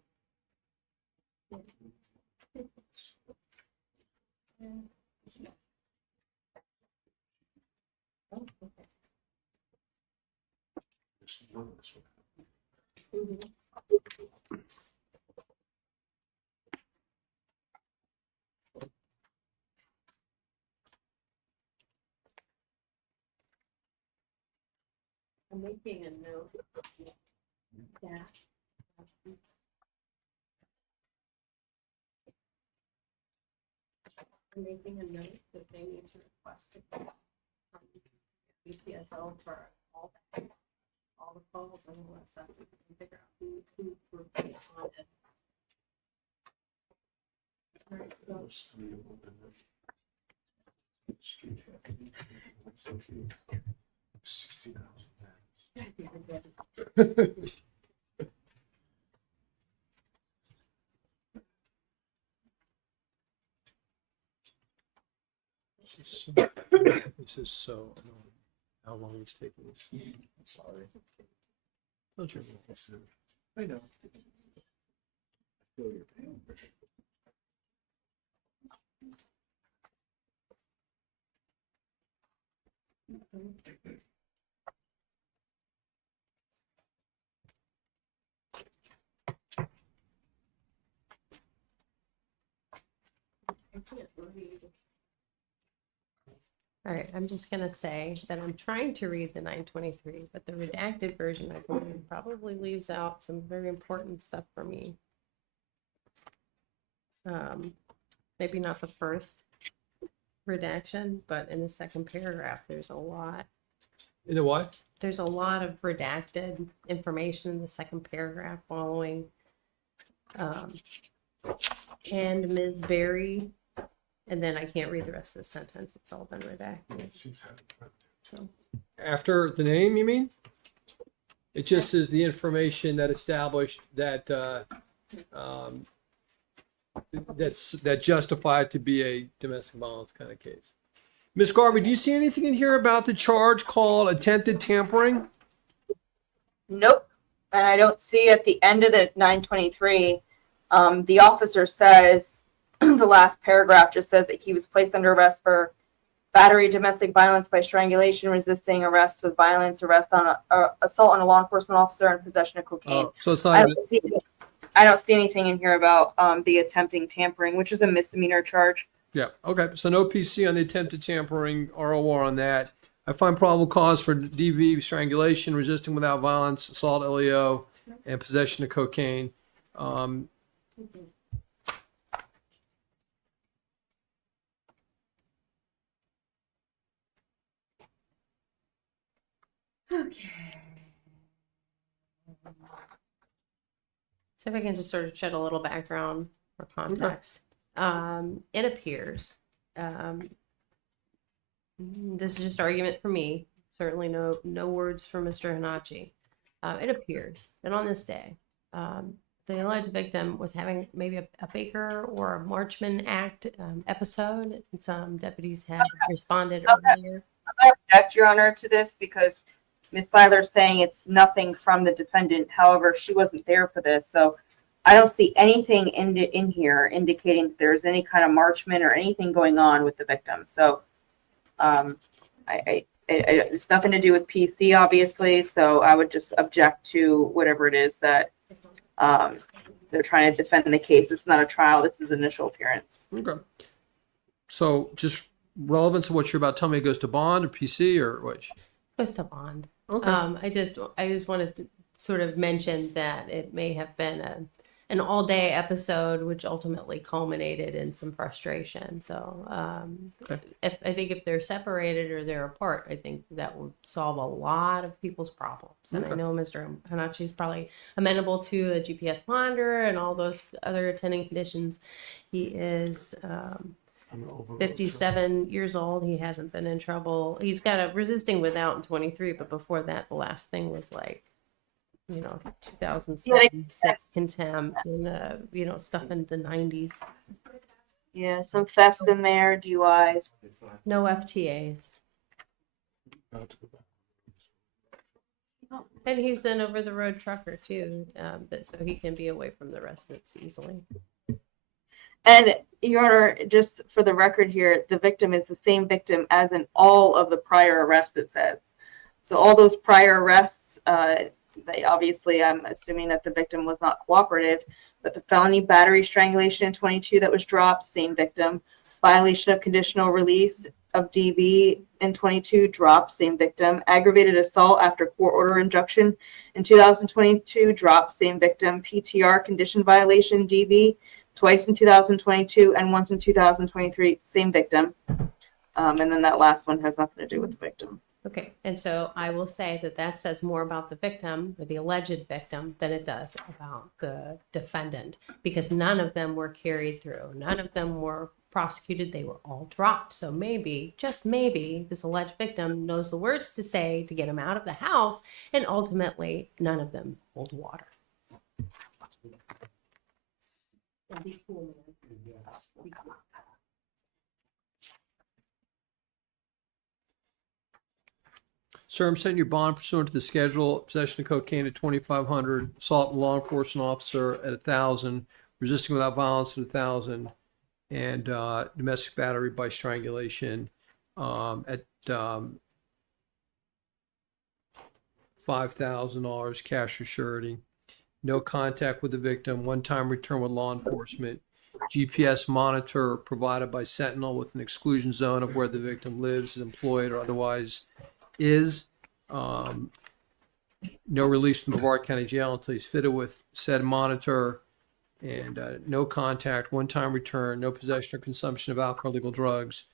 Yeah. Oh, okay. Mhm. I'm making a note that I'm making a note that they need to request it from BCSO for all the calls and all that stuff. We can figure out who we're putting on it. All right, so 60,000. This is so annoying. How long it's taking this? I'm sorry. Don't you? I know. I feel your pain. All right, I'm just gonna say that I'm trying to read the 923, but the redacted version, I believe, probably leaves out some very important stuff for me. Maybe not the first redaction, but in the second paragraph, there's a lot. In the what? There's a lot of redacted information in the second paragraph following. And Ms. Berry, and then I can't read the rest of the sentence. It's all been redacted. So After the name, you mean? It just is the information that established that that justified to be a domestic violence kind of case. Ms. Garvey, do you see anything in here about the charge called attempted tampering? Nope. And I don't see at the end of the 923, the officer says, the last paragraph just says that he was placed under arrest for battery, domestic violence by strangulation, resisting arrest with violence, arrest on assault on a law enforcement officer, and possession of cocaine. Oh, so it's not I don't see anything in here about the attempting tampering, which is a misdemeanor charge. Yeah. Okay. So no PC on the attempted tampering, ROR on that. I find probable cause for DV, strangulation, resisting without violence, assault, LEO, and possession of cocaine. okay. So if I can just sort of shed a little background or context. It appears, this is just argument for me, certainly no words from Mr. Hanachi, it appears that on this day, the alleged victim was having maybe a Baker or a Marchman Act episode. Some deputies had responded earlier. I object, Your Honor, to this because Ms. Seiler's saying it's nothing from the defendant. However, she wasn't there for this, so I don't see anything in here indicating that there's any kind of Marchman or anything going on with the victim. So, it's nothing to do with PC, obviously. So I would just object to whatever it is that they're trying to defend the case. It's not a trial. This is initial appearance. Okay. So just relevance of what you're about to tell me, it goes to bond or PC or what? Goes to bond. Okay. I just wanted to sort of mention that it may have been an all-day episode, which ultimately culminated in some frustration. So, I think if they're separated or they're apart, I think that would solve a lot of people's problems. And I know Mr. Hanachi is probably amenable to a GPS monitor and all those other attending conditions. He is 57 years old. He hasn't been in trouble. He's got a resisting without in 23, but before that, the last thing was like, 2006 contempt and, stuff in the 90s. Yeah, some thefts in there, DUIs. No FTAs. And he's an over-the-road trucker, too, so he can be away from the residents easily. And, Your Honor, just for the record here, the victim is the same victim as in all of the prior arrests, it says. So all those prior arrests, they obviously, I'm assuming that the victim was not cooperative, but the felony battery strangulation in 22 that was dropped, same victim. Violation of conditional release of DV in 22, dropped, same victim. Aggravated assault after court order injunction in 2022, dropped, same victim. PTR condition violation DV twice in 2022 and once in 2023, same victim. And then that last one has nothing to do with the victim. Okay, and so I will say that says more about the victim or the alleged victim than it does about the defendant, because none of them were carried through. None of them were prosecuted. They were all dropped. So maybe, just maybe, this alleged victim knows the words to say to get him out of the house, and ultimately none of them hold water. Sir, I'm setting your bond pursuant to the schedule. Possession of cocaine at 2,500, assault on a law enforcement officer at 1,000, resisting without violence at 1,000, and domestic battery by strangulation at $5,000 cash or surety. No contact with the victim. One-time return with law enforcement. GPS monitor provided by Sentinel with an exclusion zone of where the victim lives, is employed, or otherwise is. No release from Brevard County Jail until he's fitted with said monitor, and no contact, one-time return, no possession or consumption of alcohol, legal drugs,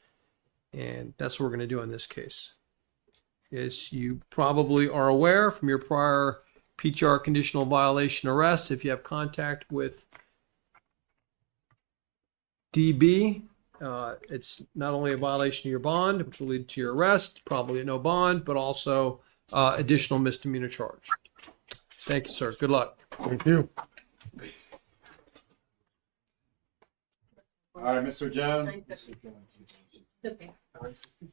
and that's what we're going to do in this case. As you probably are aware from your prior PTR conditional violation arrests, if you have contact with DB, it's not only a violation of your bond, which will lead to your arrest, probably no bond, but also additional misdemeanor charge. Thank you, sir. Good luck. Thank you. All right, Mr. Jones.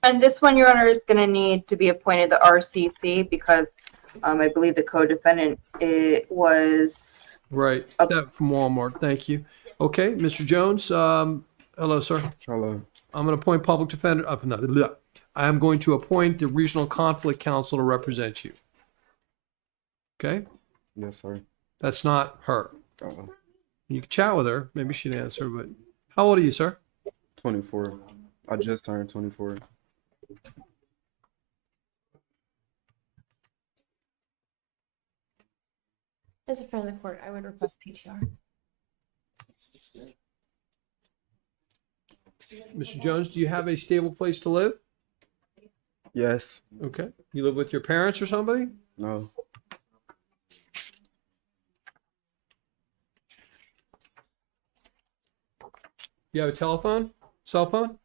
And this one, Your Honor, is going to need to be appointed the RCC because I believe the co-defendant it was right. That from Walmart. Thank you. Okay, Mr. Jones. Hello, sir. Hello. I'm going to appoint public defender. I am going to appoint the regional conflict counsel to represent you. Okay. Yes, sir. That's not her. Uh-oh. You can chat with her. Maybe she'd answer. But how old are you, sir? 24. I just turned 24. As a friend of the court, I would request PTR. Mr. Jones, do you have a stable place to live? Yes. Okay. You live with your parents or somebody? No. You have a telephone? Cell phone?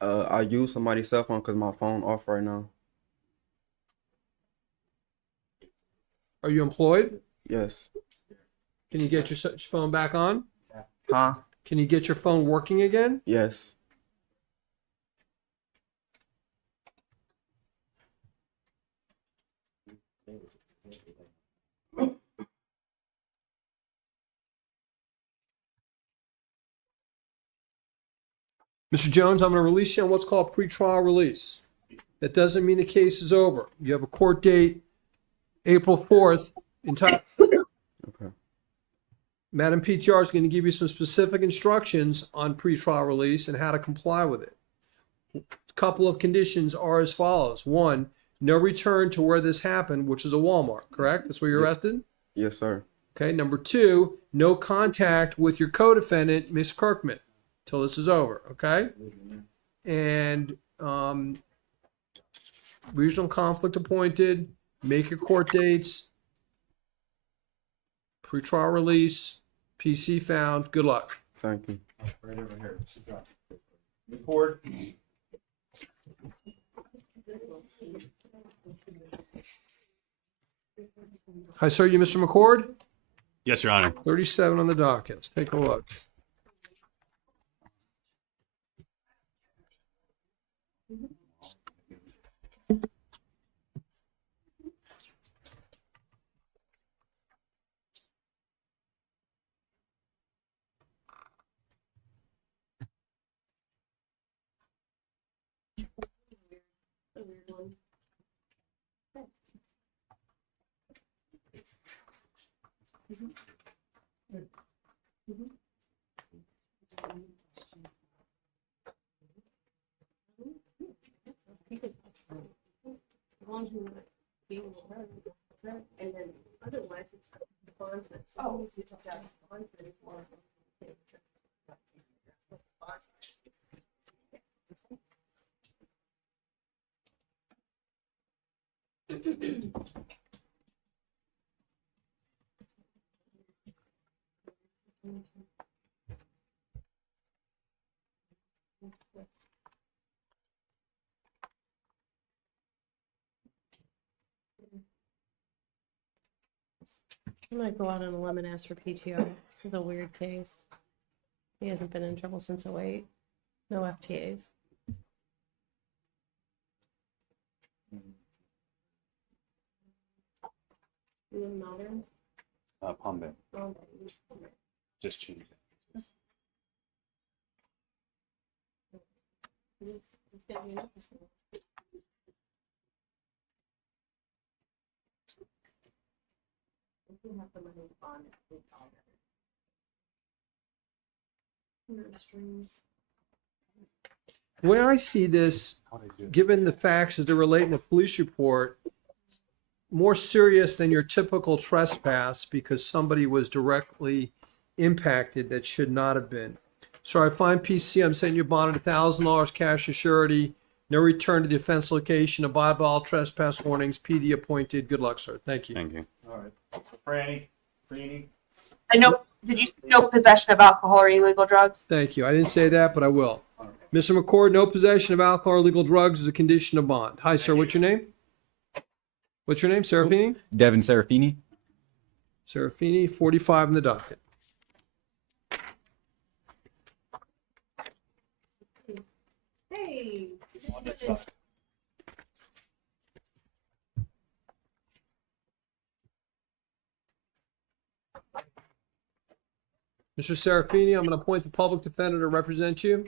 I use somebody's cell phone because my phone off right now. Are you employed? Yes. Can you get your phone back on? Huh? Can you get your phone working again? Yes. Mr. Jones, I'm going to release you on what's called pretrial release. That doesn't mean the case is over. You have a court date, April 4th. Okay. Madam PTR is going to give you some specific instructions on pretrial release and how to comply with it. A couple of conditions are as follows. One, no return to where this happened, which is a Walmart, correct? That's where you're arrested? Yes, sir. Okay. Number two, no contact with your co-defendant, Miss Kirkman, till this is over. Okay. And regional conflict appointed, make your court dates, pretrial release, PC found. Good luck. Thank you. Right over here. She's up. Record. Hi, sir. You Mr. McCord? Yes, Your Honor. 37 on the docket. Let's take a look. And then otherwise it's the bondsman. Oh, you took out the bondsman for I'm gonna go out on a limb and ask for PTO. This is a weird case. He hasn't been in trouble since '08. No FTAs. You in modern? Palm Bay. Oh, Just changed it. it's gonna be interesting. We have the money to bond it. We all get it. No strings. The way I see this, given the facts as they relate in the police report, more serious than your typical trespass because somebody was directly impacted that should not have been. So I find PC, I'm setting your bond at $1,000 cash or surety, no return to the offense location, abide by all trespass warnings, PD appointed. Good luck, sir. Thank you. Thank you. All right. So Franny. I know. Did you say no possession of alcohol or illegal drugs? Thank you. I didn't say that, but I will. Mr. McCord, no possession of alcohol or illegal drugs is a condition of bond. Hi, sir. What's your name? What's your name? Serafini? Devin Serafini. Serafini, 45 in the docket. Hey. Mr. Serafini, I'm going to appoint the public defender to represent you.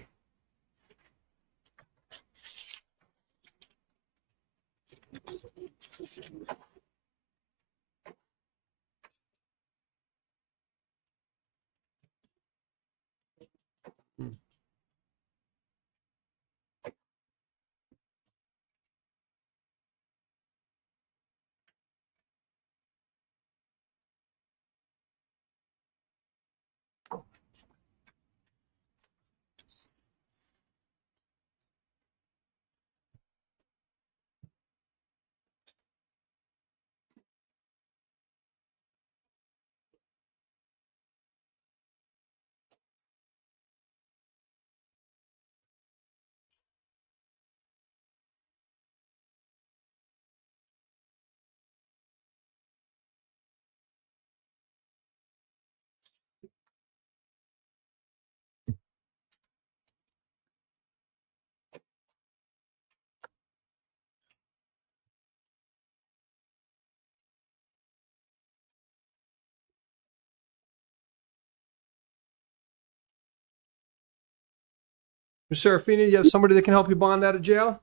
Ms. Serafini, you have somebody that can help you bond out of jail?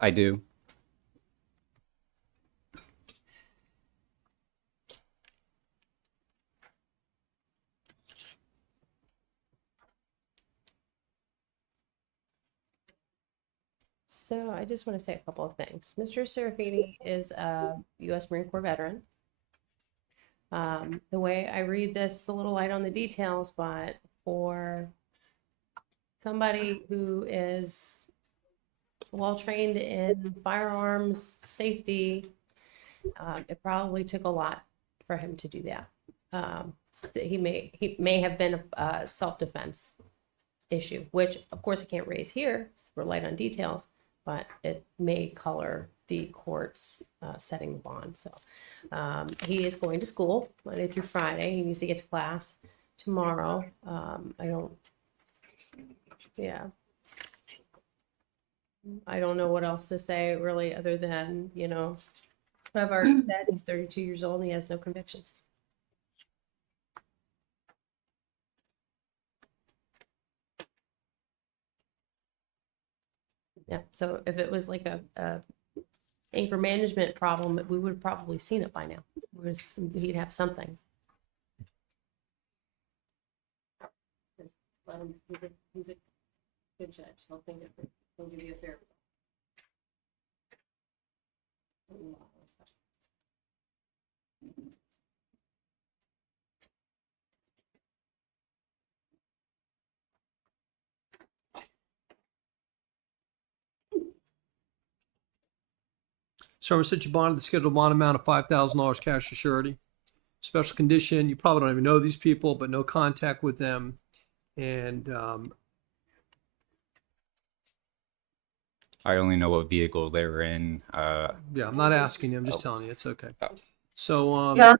I do. So I just want to say a couple of things. Mr. Serafini is a U.S. Marine Corps veteran. The way I read this, it's a little light on the details, but for somebody who is well trained in firearms safety, it probably took a lot for him to do that. So he may have been a self-defense issue, which of course I can't raise here because we're light on details, but it may color the court's setting the bond. So he is going to school Monday through Friday. He needs to get to class tomorrow. I don't know what else to say really, other than, what I've already said. He's 32 years old and he has no convictions. Yeah, so if it was like a anger management problem, we would have probably seen it by now. He'd have something. He's a good judge. He'll give you a fair. So we set your bond at the scheduled bond amount of $5,000 cash or surety. Special condition, you probably don't even know these people, but no contact with them. And I only know what vehicle they were in. yeah, I'm not asking you. I'm just telling you. It's okay. So Yeah,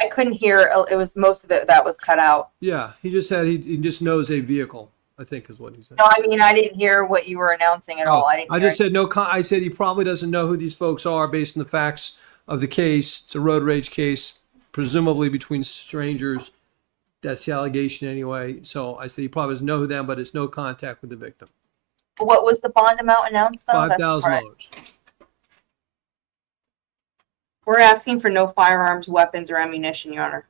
I couldn't hear. It was most of it that was cut out. yeah, he just said he just knows a vehicle, I think is what he said. No, I mean, I didn't hear what you were announcing at all. I just said no. I said he probably doesn't know who these folks are based on the facts of the case. It's a road rage case, presumably between strangers. That's the allegation anyway. So I said he probably doesn't know who them, but it's no contact with the victim. What was the bond amount announced though? $5,000. We're asking for no firearms, weapons, or ammunition, Your Honor.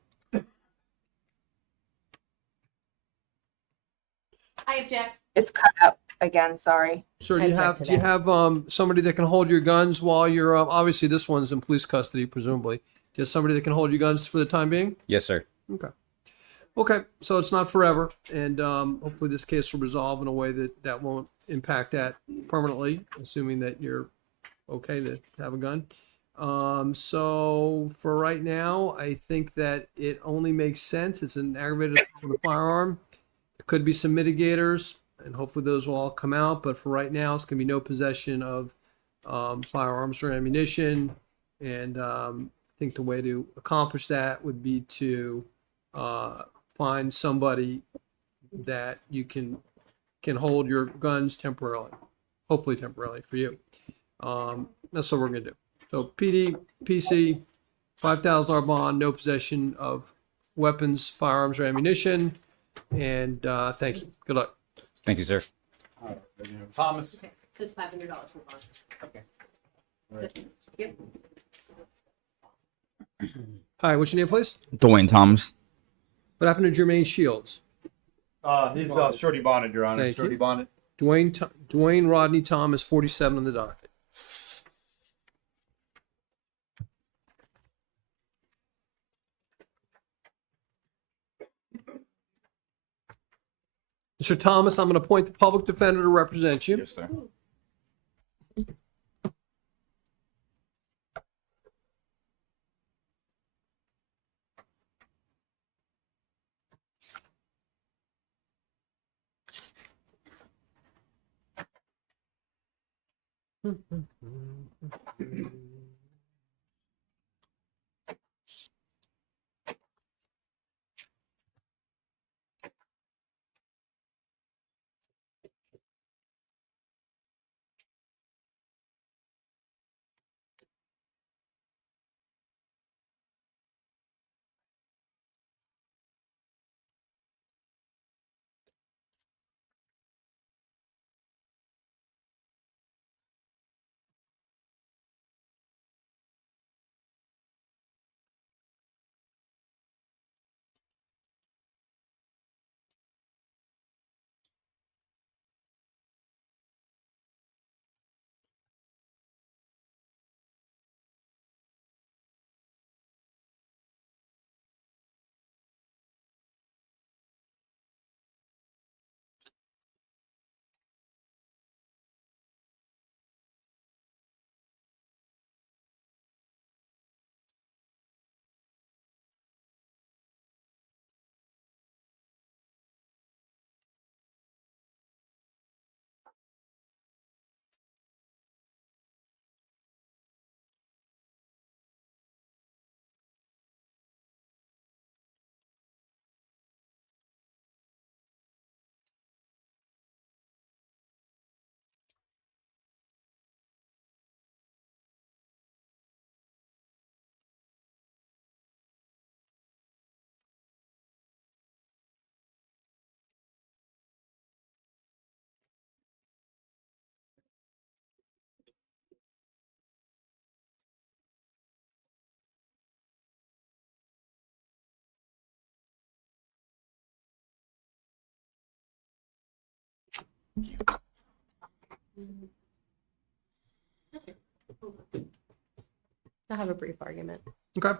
I object. It's cut out again. Sorry. Sir, do you have somebody that can hold your guns while you're obviously this one's in police custody, presumably. Do you have somebody that can hold your guns for the time being? Yes, sir. Okay, so it's not forever, and hopefully this case will resolve in a way that won't impact that permanently, assuming that you're okay to have a gun. So for right now, I think that it only makes sense. It's an aggravated assault with a firearm. There could be some mitigators, and hopefully those will all come out. But for right now, it's going to be no possession of firearms or ammunition. And I think the way to accomplish that would be to find somebody that you can hold your guns temporarily, hopefully temporarily for you. That's what we're going to do. So PD, PC, $5,000 bond, no possession of weapons, firearms, or ammunition. And thank you. Good luck. Thank you, sir. Thomas. Okay, so it's $500 for bond. Okay. Yep. Hi, what's your name, please? Dwayne Thomas. What happened to Jermaine Shields? He's shorty bonded, Your Honor. Thank Shorty you. bonded. Dwayne Rodney Thomas, 47 on the docket. Mr. Thomas, I'm going to appoint the public defender to represent you. Yes, sir. I'll have a brief argument. Okay.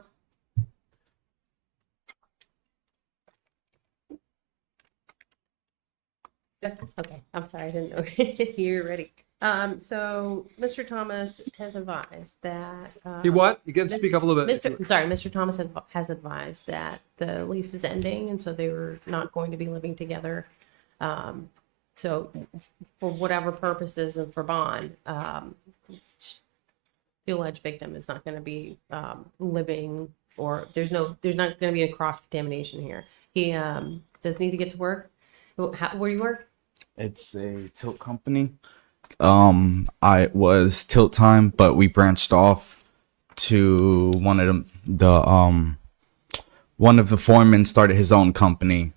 Okay, I'm sorry, I didn't know you were ready. So Mr. Thomas has advised that. He what? You got to speak up a little bit. I'm sorry, Mr. Thomas has advised that the lease is ending, and so they were not going to be living together. So for whatever purposes and for bond, the alleged victim is not going to be living, or there's not going to be a cross contamination here. He does need to get to work. Where do you work? It's a tilt company. I was tilt time, but we branched off to one of the foremen started his own company.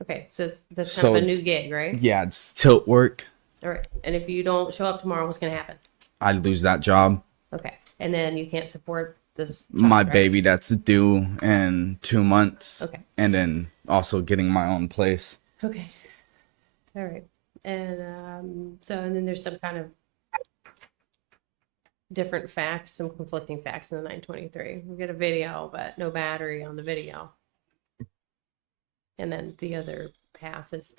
Okay, so that's kind of a new it's- gig, right? Yeah, it's tilt work. All right, and if you don't show up tomorrow, what's going to happen? I lose that job. Okay, and then you can't support this child, My right? baby that's due in 2 months. Okay. And then also getting my own place. Okay. All right. And and then there's some kind of different facts, some conflicting facts in the 923. We get a video, but no battery on the video. And then the other half is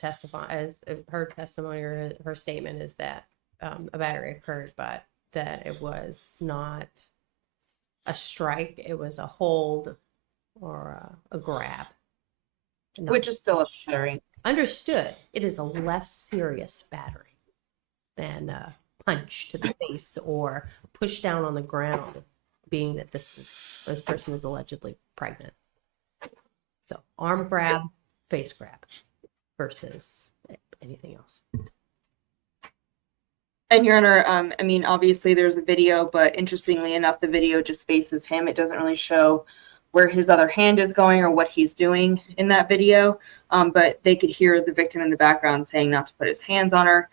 her testimony or her statement is that a battery occurred, but that it was not a strike, it was a hold or a grab. No. Which is still a battery. Understood. It is a less serious battery than a punch to the face or push down on the ground, being that this person is allegedly pregnant. So arm grab, face grab versus anything else. And Your Honor, I mean, obviously there's a video, but interestingly enough, the video just faces him. It doesn't really show where his other hand is going or what he's doing in that video. But they could hear the victim in the background saying not to put his hands on her.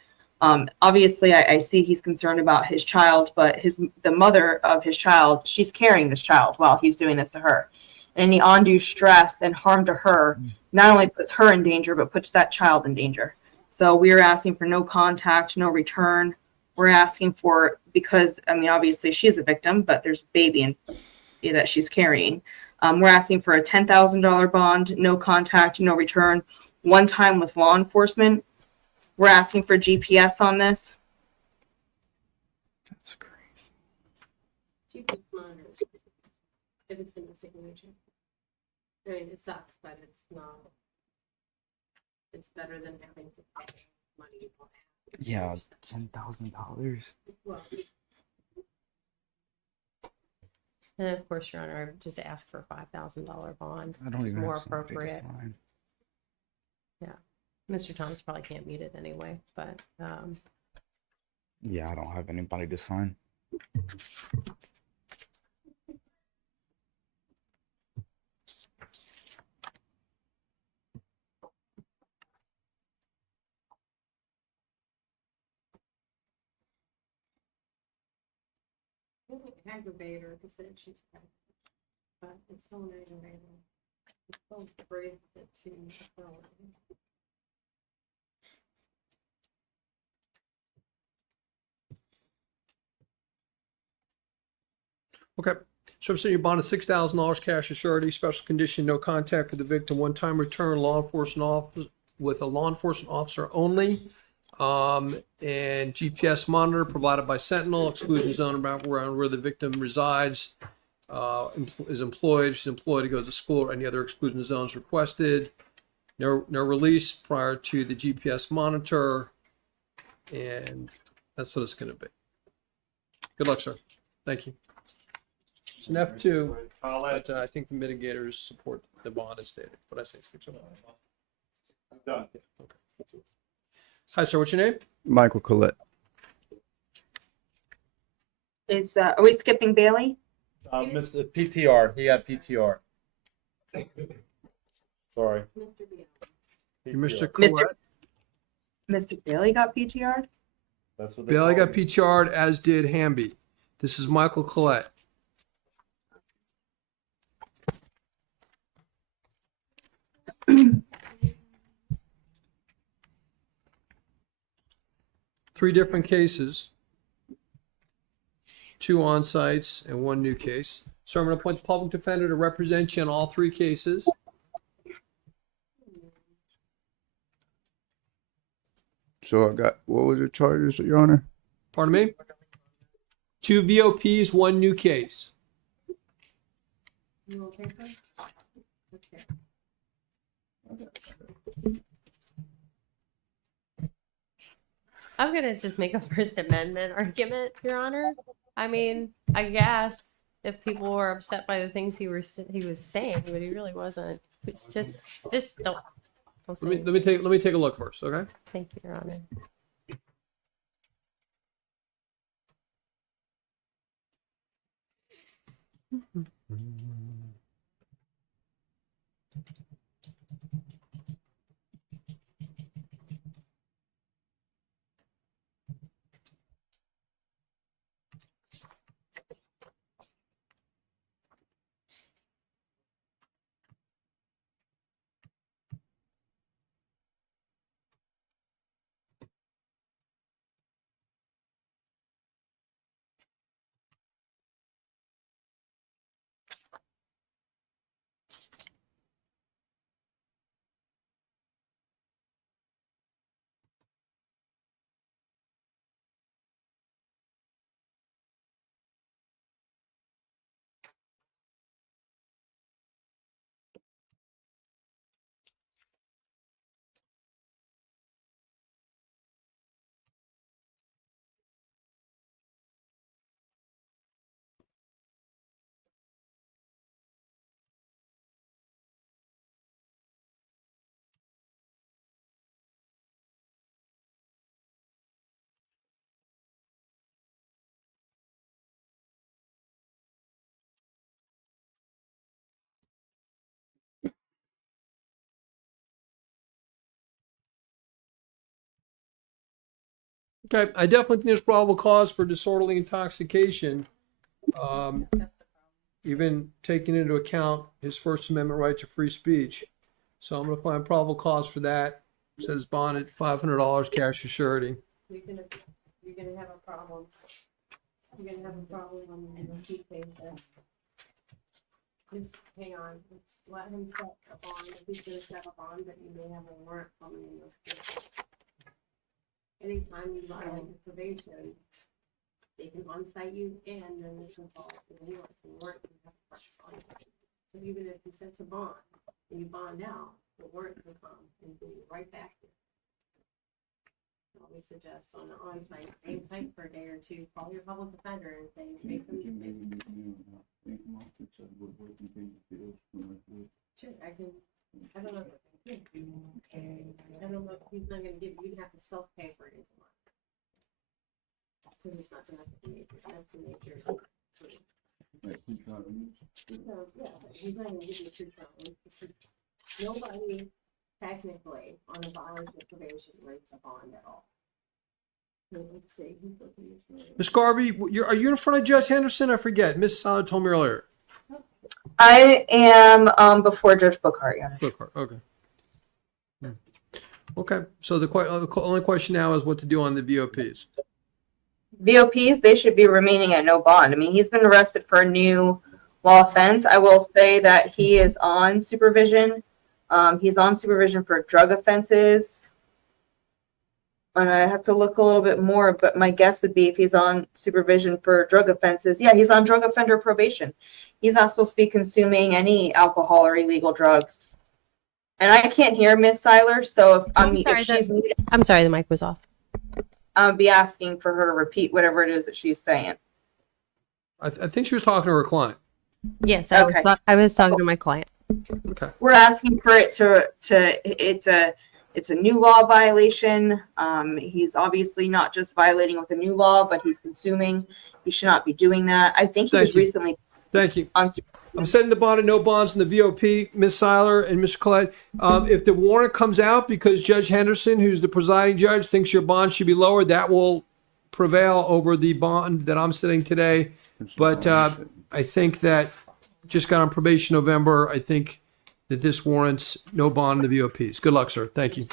Obviously, I see he's concerned about his child, but the mother of his child, she's carrying this child while he's doing this to her. And any undue stress and harm to her not only puts her in danger, but puts that child in danger. So we are asking for no contact, no return. We're asking for, because, I mean, obviously she is a victim, but there's a baby that she's carrying. We're asking for a $10,000 bond, no contact, no return, one time with law enforcement. We're asking for GPS on this. That's crazy. GPS monitors, if it's domestic in nature. I mean, it sucks, but it's not. It's better than having to pay money you don't have. Yeah, $10,000. Well, and of course, Your Honor, I would just ask for a $5,000 bond. I don't even more have somebody to appropriate. sign. Yeah, Mr. Thomas probably can't meet it anyway, but Yeah, I don't have anybody to sign. aggravator because then she's pregnant, but it's still an aggravator. It still raises it to a felony. Okay. So I'm saying your bond is $6,000 cash or surety, special condition, no contact with the victim, one-time return, law enforcement officer with a law enforcement officer only, and GPS monitor provided by Sentinel, exclusion zone around where the victim resides, is employed. She's employed to go to school or any other exclusion zones requested. No release prior to the GPS monitor, and that's what it's going to be. Good luck, sir. Thank you. It's an F2, but I think the mitigators support the bond as stated. But I say 6 or 9. I'm done. Okay. Hi, sir. What's your name? Michael Collette. Are we skipping Bailey? Mr. PTR. He had PTR. Sorry. You're Mr. Mr. Collette. Mr. Bailey got PTR'd? That's what they Bailey call got me. PTR'd, as did Hamby. This is Michael Collette. 3 different cases, 2 on-sites and 1 new case. So I'm going to appoint the public defender to represent you in all 3 cases. So I got, what was the charges, Your Honor? Pardon me? 2 VOPs, 1 new case. You okay, sir? Okay. I'm gonna just make a First Amendment argument, Your Honor. I mean, I guess if people were upset by the things he was saying, but he really wasn't. It's just don't say Let me take a look first, okay? Thank you, Your Honor. Okay, I definitely think there's probable cause for disorderly intoxication, even taking into account his First Amendment right to free speech. So I'm going to find probable cause for that. Says bond at $500, cash or surety. You're gonna have a problem. You're gonna have a problem on the heat phase. Just hang on. Let's let him set a bond. If he's gonna set a bond, but you may have a warrant coming in those cases. Anytime you violate the probation, they can on-site you and then they can fall to the warrant. The warrant can have a fresh bond. So even if he sets a bond and you bond out, the warrant can come and be right back here. We suggest on the on-site, hang tight for a day or 2, call your public defender and say, make them. Sure, I don't know. I don't know if he's not gonna give, you'd have to self-pay for it each month. So he's not gonna have to pay for that's the nature. So, yeah, he's not gonna give you 2 times. Nobody technically on a violation of probation rates a bond at all. Ms. Garvey, are you in front of Judge Henderson? I forget. Miss Sala told me earlier. I am before Judge Bookhart, Your Honor. Bookhart, okay. Okay, so the only question now is what to do on the VOPs. VOPs, they should be remaining at no bond. I mean, he's been arrested for a new law offense. I will say that he is on supervision. He's on supervision for drug offenses. And I have to look a little bit more, but my guess would be if he's on supervision for drug offenses, yeah, he's on drug offender probation. He's not supposed to be consuming any alcohol or illegal drugs. And I can't hear Miss Seiler, so if she's muted, I'm sorry, the mic was off. I'll be asking for her to repeat whatever it is that she's saying. I think she was talking to her client. Yes, I was talking to my client. Okay. We're asking for it it's a new law violation. He's obviously not just violating with a new law, but he's consuming. He should not be doing that. I think he was recently. Thank you. I'm setting the bond at no bonds in the VOP, Ms. Seiler and Mr. Collette. If the warrant comes out because Judge Henderson, who's the presiding judge, thinks your bond should be lower, that will prevail over the bond that I'm setting today. But I think that just got on probation November. I think that this warrants no bond in the VOPs. Good luck, sir. Thank you.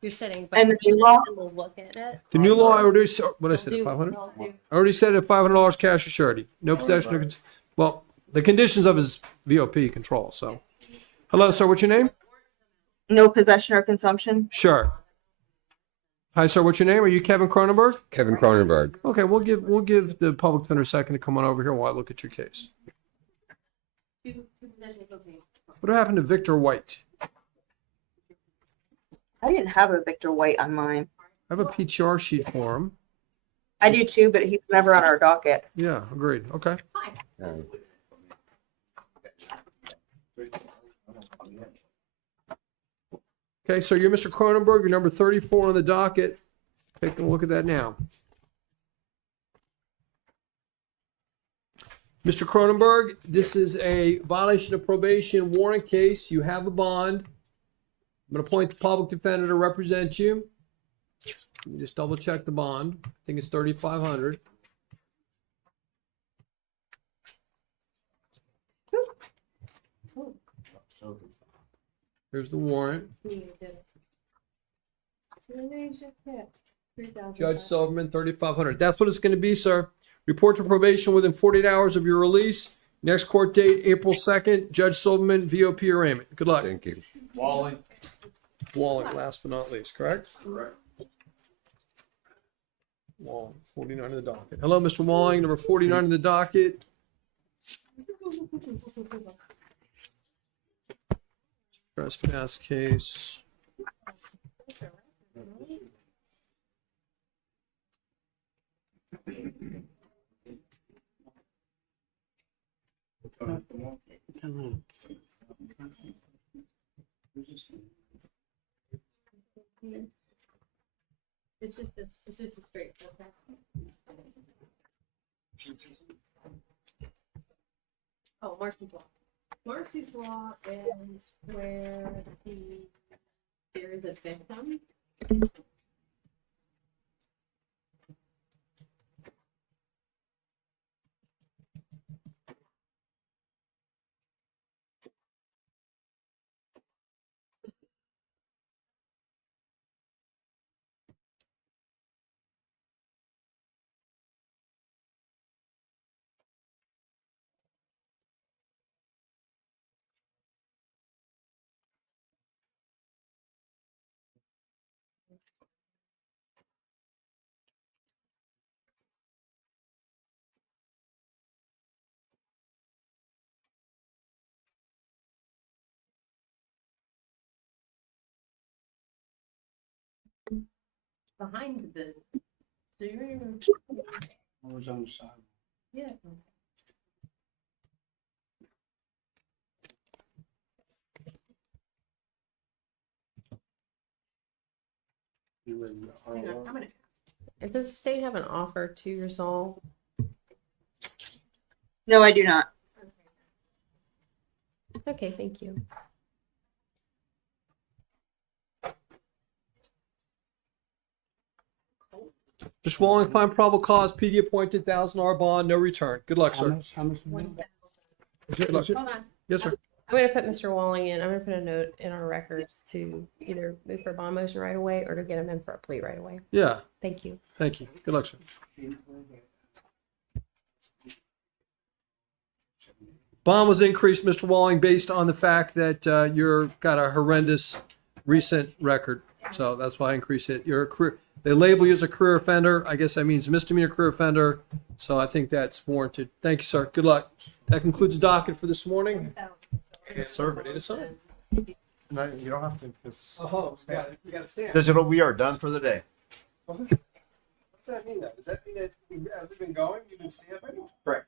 You're setting. And the new law? We'll look at it. The new law, I already said, what I said, We'll do- 500? we'll do- I already said it, $500 cash or surety. No possession or, well, the conditions of his VOP control, so. Hello, sir, what's your name? No possession or consumption? Sure. Hi, sir, what's your name? Are you Kevin Cronenberg? Kevin Cronenberg. Okay, we'll give the public defender a second to come on over here while I look at your case. What happened to Victor White? I didn't have a Victor White on mine. I have a PTR sheet for him. I do too, but he's never on our docket. Yeah, agreed. Okay. Okay, so you're Mr. Cronenberg, you're number 34 on the docket. Taking a look at that now. Mr. Cronenberg, this is a violation of probation warrant case. You have a bond. I'm going to appoint the public defender to represent you. Let me just double check the bond. I think it's $3,500. Here's the warrant. Judge Silverman, $3,500. That's what it's going to be, sir. Report to probation within 48 hours of your release. Next court date, April 2nd. Judge Silverman, VOP arraignment. Good luck. Thank you. Walling, last but not least, correct? Correct. Walling, 49 in the docket. Hello, Mr. Walling, number 49 in the docket. Trespass case. It's just a straight. Okay. Oh, Marcy's law. Marcy's law is where there is a victim. Behind the. So you're even. I was on the side. Yeah. Hang on, I'm gonna. Does the state have an offer to resolve? No, I do not. Okay, thank you. Mr. Walling, find probable cause, PD appointed, $1,000 bond, no return. Good luck, sir. How much? Good luck. Hold on. Yes, sir. I'm going to put Mr. Walling in. I'm going to put a note in our records to either move for a bond motion right away or to get him in for a plea right away. Yeah. Thank you. Thank you. Good luck, sir. Bond was increased, Mr. Walling, based on the fact that you're got a horrendous recent record. So that's why I increased it. You're a career. They label you as a career offender. I guess that means misdemeanor career offender. So I think that's warranted. Thank you, sir. Good luck. That concludes the docket for this morning. Yes, sir. Ready to sign? No, you don't have to. Because Oh, we got to stand. Digital, we are done for the day. What's that mean, though? Does that mean that as we've been going, you've been stamping? Correct.